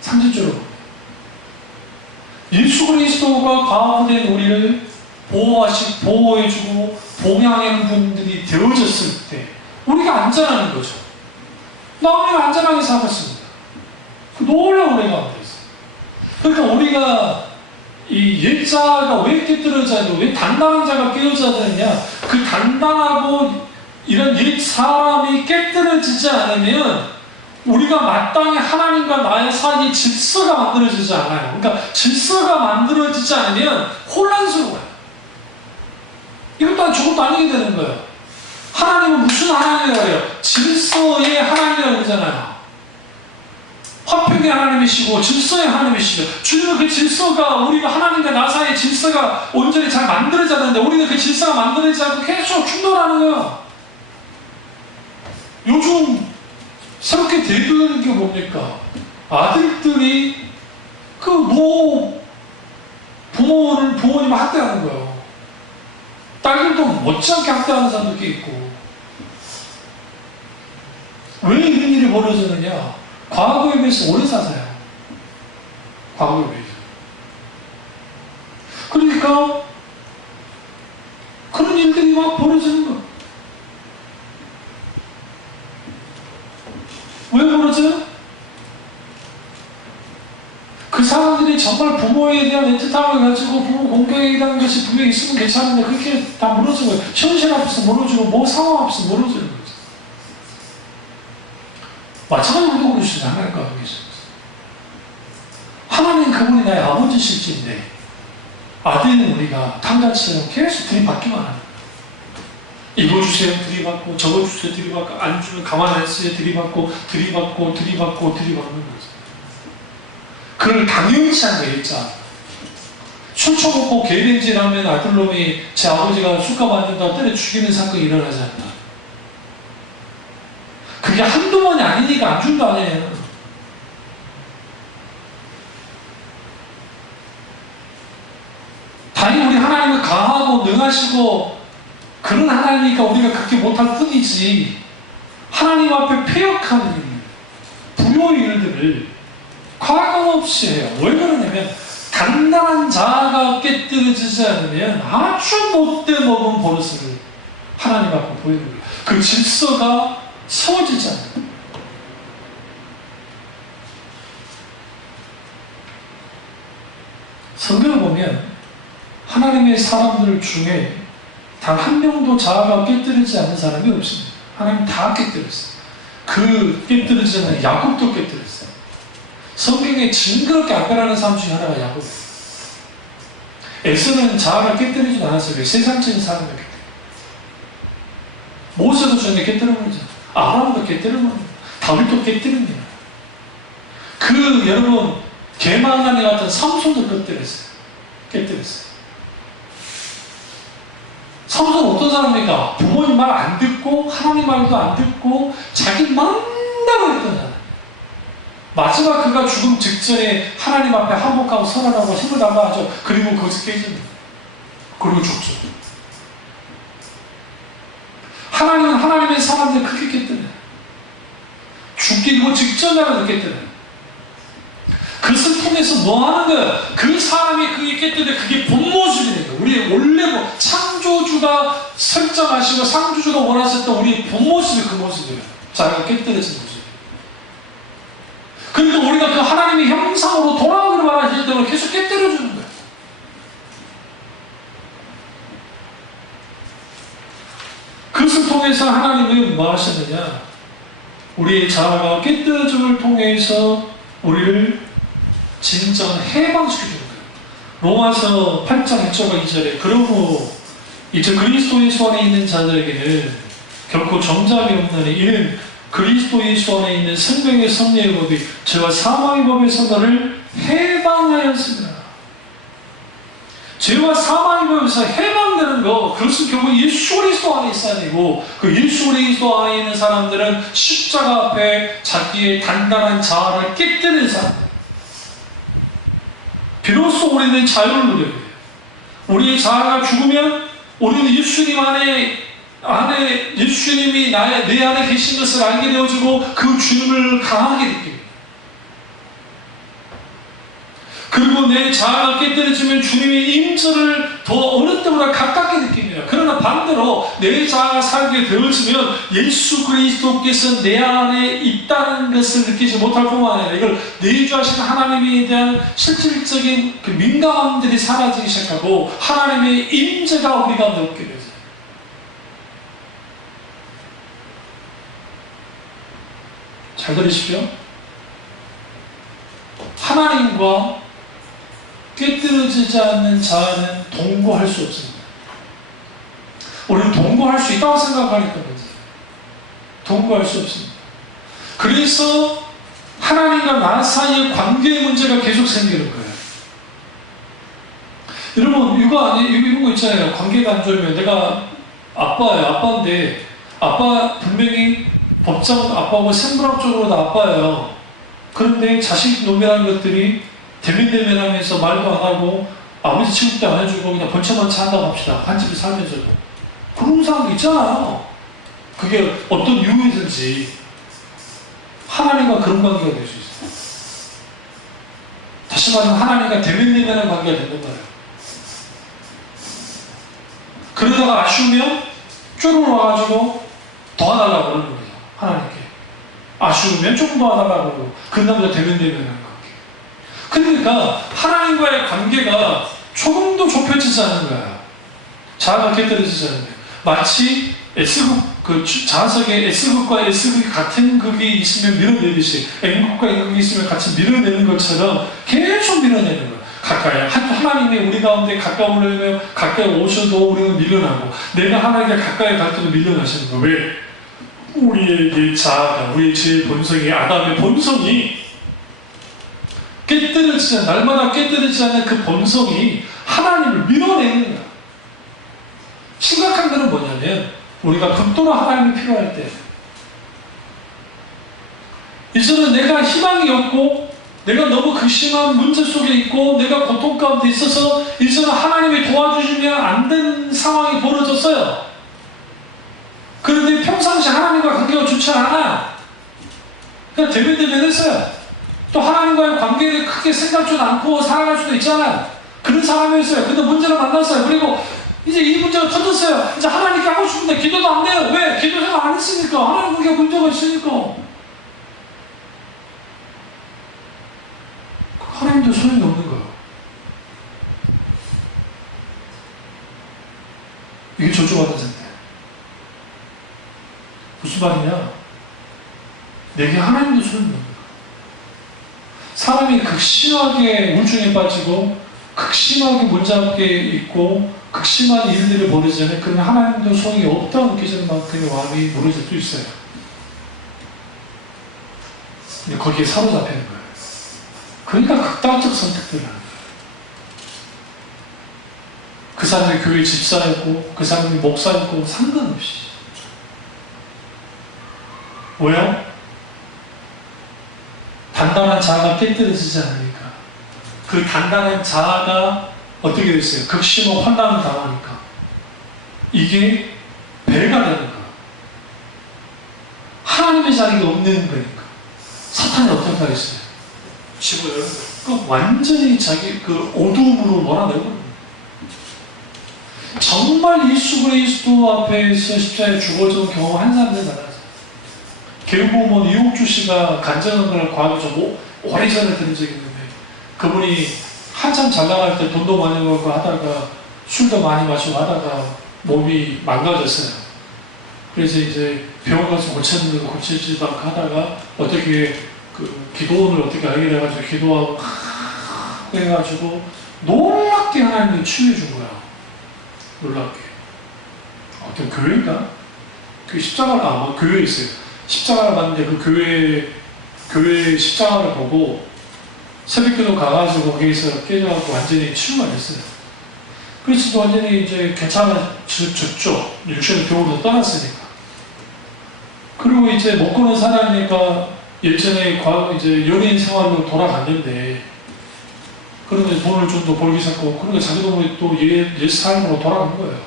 상징적으로 예수 그리스도가 과부된 우리를 보호해주고 봉양하는 분들이 되어졌을 때 우리가 안전하는 거죠. 나오미가 안전하게 살았습니다. 놀라운 은혜가 안 있어요. 그러니까 우리가 이 옛자가 왜 깨뜨려져야 돼? 왜 단단한 자가 깨어져야 되느냐? 그 단단하고 이런 옛 사람이 깨뜨려지지 않으면 우리가 마땅히 하나님과 나의 사이에 질서가 만들어지지 않아요. 그러니까 질서가 만들어지지 않으면 혼란스러워요. 이것도 저것도 아니게 되는 거예요. 하나님은 무슨 하나님이에요? 질서의 하나님이라고 그러잖아요. 화평의 하나님이시고 질서의 하나님이시죠. 주님은 그 질서가 우리가 하나님과 나 사이의 질서가 온전히 잘 만들어져야 되는데 우리는 그 질서가 만들어지지 않고 계속 충돌하는 거예요. 요즘 새롭게 대두되는 게 뭡니까? 아들들이 부모님을 학대하는 거예요. 딸들도 못지않게 학대하는 사람도 꽤 있고. 왜 이런 일이 벌어지느냐? 과거에 비해서 오래 사세요. 과거에 비해서. 그러니까 그런 일들이 막 벌어지는 거예요. 왜 벌어져요? 그 사람들이 정말 부모에 대한 애틋함을 가지고 부모 공경이라는 것이 분명히 있으면 괜찮은데 그렇게 다 무너지는 거예요. 현실 앞에서 무너지고 뭐 상황 앞에서 무너지는 거죠. 마찬가지로 우리도 그러시죠. 하나님과 함께 계십니다. 하나님 그분이 나의 아버지실지인데 아들은 우리가 탕자처럼 계속 들이받기만 하는 거예요. 이거 주세요 들이받고 저거 주세요 들이받고 안 주면 가만 안 있어요 들이받고 들이받는 거죠. 그걸 당연치 않게 일자 술 처먹고 개변질하면 아들놈이 제 아버지가 술값 안 준다고 때려 죽이는 사건이 일어나지 않나. 그게 한두 번이 아니니까 안 준다 아니에요. 다행히 우리 하나님은 강하고 능하시고 그런 하나님이니까 우리가 그렇게 못할 뿐이지 하나님 앞에 패역하는 일, 불효의 일들을 과감없이 해요. 왜 그러냐면 단단한 자아가 깨뜨려지지 않으면 아주 못돼 먹은 버릇을 하나님 앞에 보이는 거예요. 그 질서가 세워지지 않아요. 성경을 보면 하나님의 사람들 중에 단 한 명도 자아가 깨뜨리지 않는 사람이 없습니다. 하나님 다 깨뜨렸어요. 그 깨뜨리지 않는 야곱도 깨뜨렸어요. 성경에 징그럽게 안배라는 사람 중에 하나가 야곱이에요. 에서는 자아를 깨뜨리지 않았어요. 세상적인 사람을 깨뜨려요. 모세도 전에 깨뜨려버리죠. 아브라함도 깨뜨려버립니다. 다윗도 깨뜨립니다. 여러분 개망나니 같은 삼손도 깨뜨렸어요. 삼손은 어떤 사람입니까? 부모님 말 안 듣고 하나님 말도 안 듣고 자기 마음대로 했던 사람. 마지막 그가 죽음 직전에 하나님 앞에 항복하고 선언하고 힘을 달라 하죠. 그리고 거기서 깨집니다. 그리고 죽죠. 하나님은 하나님의 사람들 크게 깨뜨려요. 죽기 직전이라도 깨뜨려요. 그것을 통해서 뭐 하는 거예요? 그 사람이 그게 깨뜨려 그게 본 모습이 된 거예요. 우리의 원래 창조주가 설정하시고 창조주가 원하셨던 우리의 본 모습이 그 모습이에요. 자기가 깨뜨려진 모습. 그러니까 우리가 그 하나님의 형상으로 돌아오기를 바라시기 때문에 계속 깨뜨려주는 거예요. 그것을 통해서 하나님은 뭐 하셨느냐? 우리의 자아가 깨뜨려짐을 통해서 우리를 진정 해방시켜주는 거예요. 로마서 8장 1절과 2절에 그러므로 이제 그리스도 예수 안에 있는 자들에게는 결코 정죄함이 없나니 이는 그리스도 예수 안에 있는 생명의 섭리의 법이 죄와 사망의 법에서 너를 해방하였습니다. 죄와 사망의 법에서 해방되는 거, 그것은 결국 예수 그리스도 안에 있어야 되고, 그 예수 그리스도 안에 있는 사람들은 십자가 앞에 자기의 단단한 자아를 깨뜨리는 사람들. 비로소 우리는 자유를 누려야 돼요. 우리의 자아가 죽으면 우리는 예수님 안에 예수님이 내 안에 계신 것을 알게 되어지고 그 주님을 강하게 느낍니다. 그리고 내 자아가 깨뜨려지면 주님의 임재를 더 어느 때보다 가깝게 느낍니다. 그러나 반대로 내 자아가 살게 되어지면 예수 그리스도께서 내 안에 있다는 것을 느끼지 못할 뿐만 아니라 이걸 내주하신 하나님에 대한 실질적인 그 민감함들이 사라지기 시작하고 하나님의 임재가 우리 가운데 없게 되죠. 잘 들으십시오. 하나님과 깨뜨려지지 않는 자아는 동거할 수 없습니다. 우리는 동거할 수 있다고 생각하니까 문제예요. 동거할 수 없습니다. 그래서 하나님과 나 사이의 관계의 문제가 계속 생기는 거예요. 여러분, 이런 거 있잖아요. 관계가 안 좋으면 내가 아빠예요. 아빠인데, 아빠 분명히 법정 아빠고 생물학적으로 다 아빠예요. 그런데 자식 놈이라는 것들이 대면대면하면서 말도 안 하고 아버지 취급도 안 해주고 그냥 번쳐번쳐 한다고 합시다. 한 집에 살면서도. 그런 사람도 있잖아요. 그게 어떤 이유이든지 하나님과 그런 관계가 될 수 있어요. 다시 말하면 하나님과 대면대면한 관계가 되는 거예요. 그러다가 아쉬우면 쪼르르 와가지고 도와달라고 그러는 거예요. 하나님께. 아쉬우면 조금 도와달라고 그러고 그 남자 대면대면한 관계. 그러니까 하나님과의 관계가 조금도 좁혀지지 않는 거야. 자아가 깨뜨려지지 않는 거야. 마치 S극, 자석에 S극과 S극이 같은 극이 있으면 밀어내듯이 N극과 N극이 있으면 같이 밀어내는 것처럼 계속 밀어내는 거야. 가까이. 하나님이 우리 가운데 가까우려면 가까이 오셔도 우리는 밀려나고 내가 하나님께 가까이 갈 때도 밀려나시는 거야. 왜? 우리의 자아가, 우리의 제 본성이, 아담의 본성이 깨뜨려지지 않는, 날마다 깨뜨려지지 않는 그 본성이 하나님을 밀어내는 거야. 심각한 것은 뭐냐면 우리가 극도로 하나님이 필요할 때 이제는 내가 희망이 없고 내가 너무 극심한 문제 속에 있고 내가 고통 가운데 있어서 이제는 하나님이 도와주시면 안 되는 상황이 벌어졌어요. 그런데 평상시 하나님과 관계가 좋지 않아. 그냥 대면대면 했어요. 또 하나님과의 관계를 크게 생각지도 않고 살아갈 수도 있잖아요. 그런 사람이었어요. 근데 문제를 만났어요. 그리고 이제 이 문제가 터졌어요. 이제 하나님께 하고 싶은데 기도도 안 돼요. 왜? 기도 생각 안 했으니까. 하나님 관계가 문제가 있으니까. 하나님도 소용이 없는 거예요. 이게 저주받은 상태. 무슨 말이냐? 내게 하나님도 소용이 없는 거예요. 사람이 극심하게 우울증에 빠지고 극심하게 문제함께 있고 극심한 일들을 벌이기 전에 그러면 하나님도 소용이 없다고 느껴지는 만큼의 마음이 무너질 수 있어요. 근데 거기에 사로잡히는 거예요. 그러니까 극단적 선택들을 하는 거예요. 그 사람이 교회 집사였고 그 사람이 목사였고 상관없이. 왜요? 단단한 자아가 깨뜨려지지 않으니까. 그 단단한 자아가 어떻게 됐어요? 극심한 환난을 당하니까. 이게 배가 되는 거예요. 하나님의 자리가 없는 거니까. 사탄이 어떻게 하겠어요? 집어요. 그 완전히 자기 그 어두움으로 몰아내고 정말 예수 그리스도 앞에서 십자가에 죽어진 경험한 사람들 많아요. 개우보면 이옥주 씨가 간증한 걸 과거 좀 오래전에 들은 적이 있는데 그분이 한참 잘 나갈 때 돈도 많이 벌고 하다가 술도 많이 마시고 하다가 몸이 망가졌어요. 그래서 이제 병원 가서 고쳤는데도 고치지도 않고 하다가 어떻게 그 기도원을 어떻게 알게 돼가지고 기도하고 해가지고 놀랍게 하나님이 치유해 준 거야. 놀랍게. 어떤 교회인가? 그 십자가를 뭐 교회에 있어요. 십자가를 봤는데 그 교회 십자가를 보고 새벽기도 가가지고 거기서 깨져갖고 완전히 치유가 됐어요. 그래서 완전히 이제 괜찮아졌죠. 육신의 병으로 떠났으니까. 그리고 이제 먹고는 살아니까 예전에 이제 연예인 생활로 돌아갔는데 그런데 돈을 좀 더 벌기 시작하고 그러니까 자기도 또 옛 삶으로 돌아간 거예요.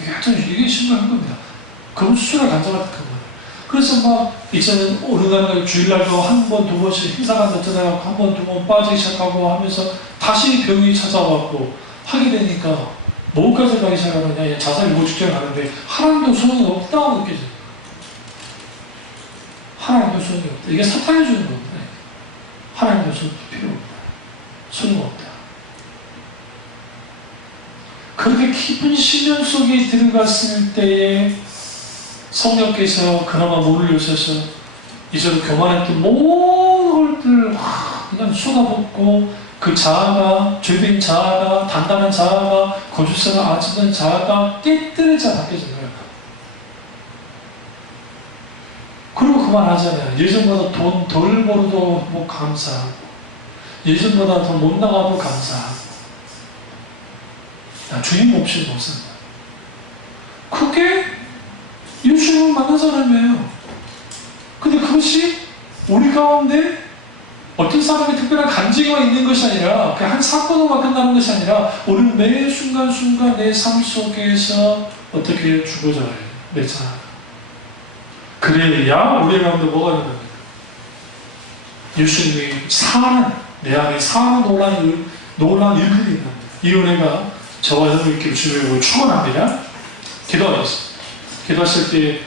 이게 하여튼 이게 심각한 겁니다. 그건 수술을 간절하다 그 거예요. 그래서 막 이제는 어느 날 주일날도 한 번, 두 번씩 행사가 나타나고 한 번, 두 번 빠지기 시작하고 하면서 다시 병이 찾아왔고 하게 되니까 뭐까지 가기 시작하느냐 자살 유고 직전에 가는데 하나님도 소용이 없다고 느껴져요. 하나님도 소용이 없다. 이게 사탄이 주는 건데 하나님도 소용이 필요 없다. 소용없다. 그렇게 깊은 심연 속에 들어갔을 때에 성령께서 그나마 문을 여셔서 이제는 교만했던 모든 것들 그냥 쏟아붓고 그 자아가, 죄된 자아가, 단단한 자아가, 거짓선을 아치는 자아가 깨뜨려져 바뀌어진 거예요. 그리고 그 말 하잖아요. 예전보다 돈 덜 벌어도 뭐 감사하고, 예전보다 더 못 나가도 감사하고, 나 주님 없이 못 산다. 그게 예수님을 만난 사람이에요. 근데 그것이 우리 가운데 어떤 사람의 특별한 간증이 있는 것이 아니라 그냥 한 사건으로만 끝나는 것이 아니라 우리는 매 순간순간 내 삶 속에서 어떻게 죽어져야 해요. 내 자아가. 그래야 우리 가운데 뭐가 있는 겁니까? 예수님이 사는, 내 안에 사는 놀라운 일들이 있는 겁니다. 이 은혜가 저와 여러분께 주시길 축원합니다. 기도하겠습니다. 기도하실 때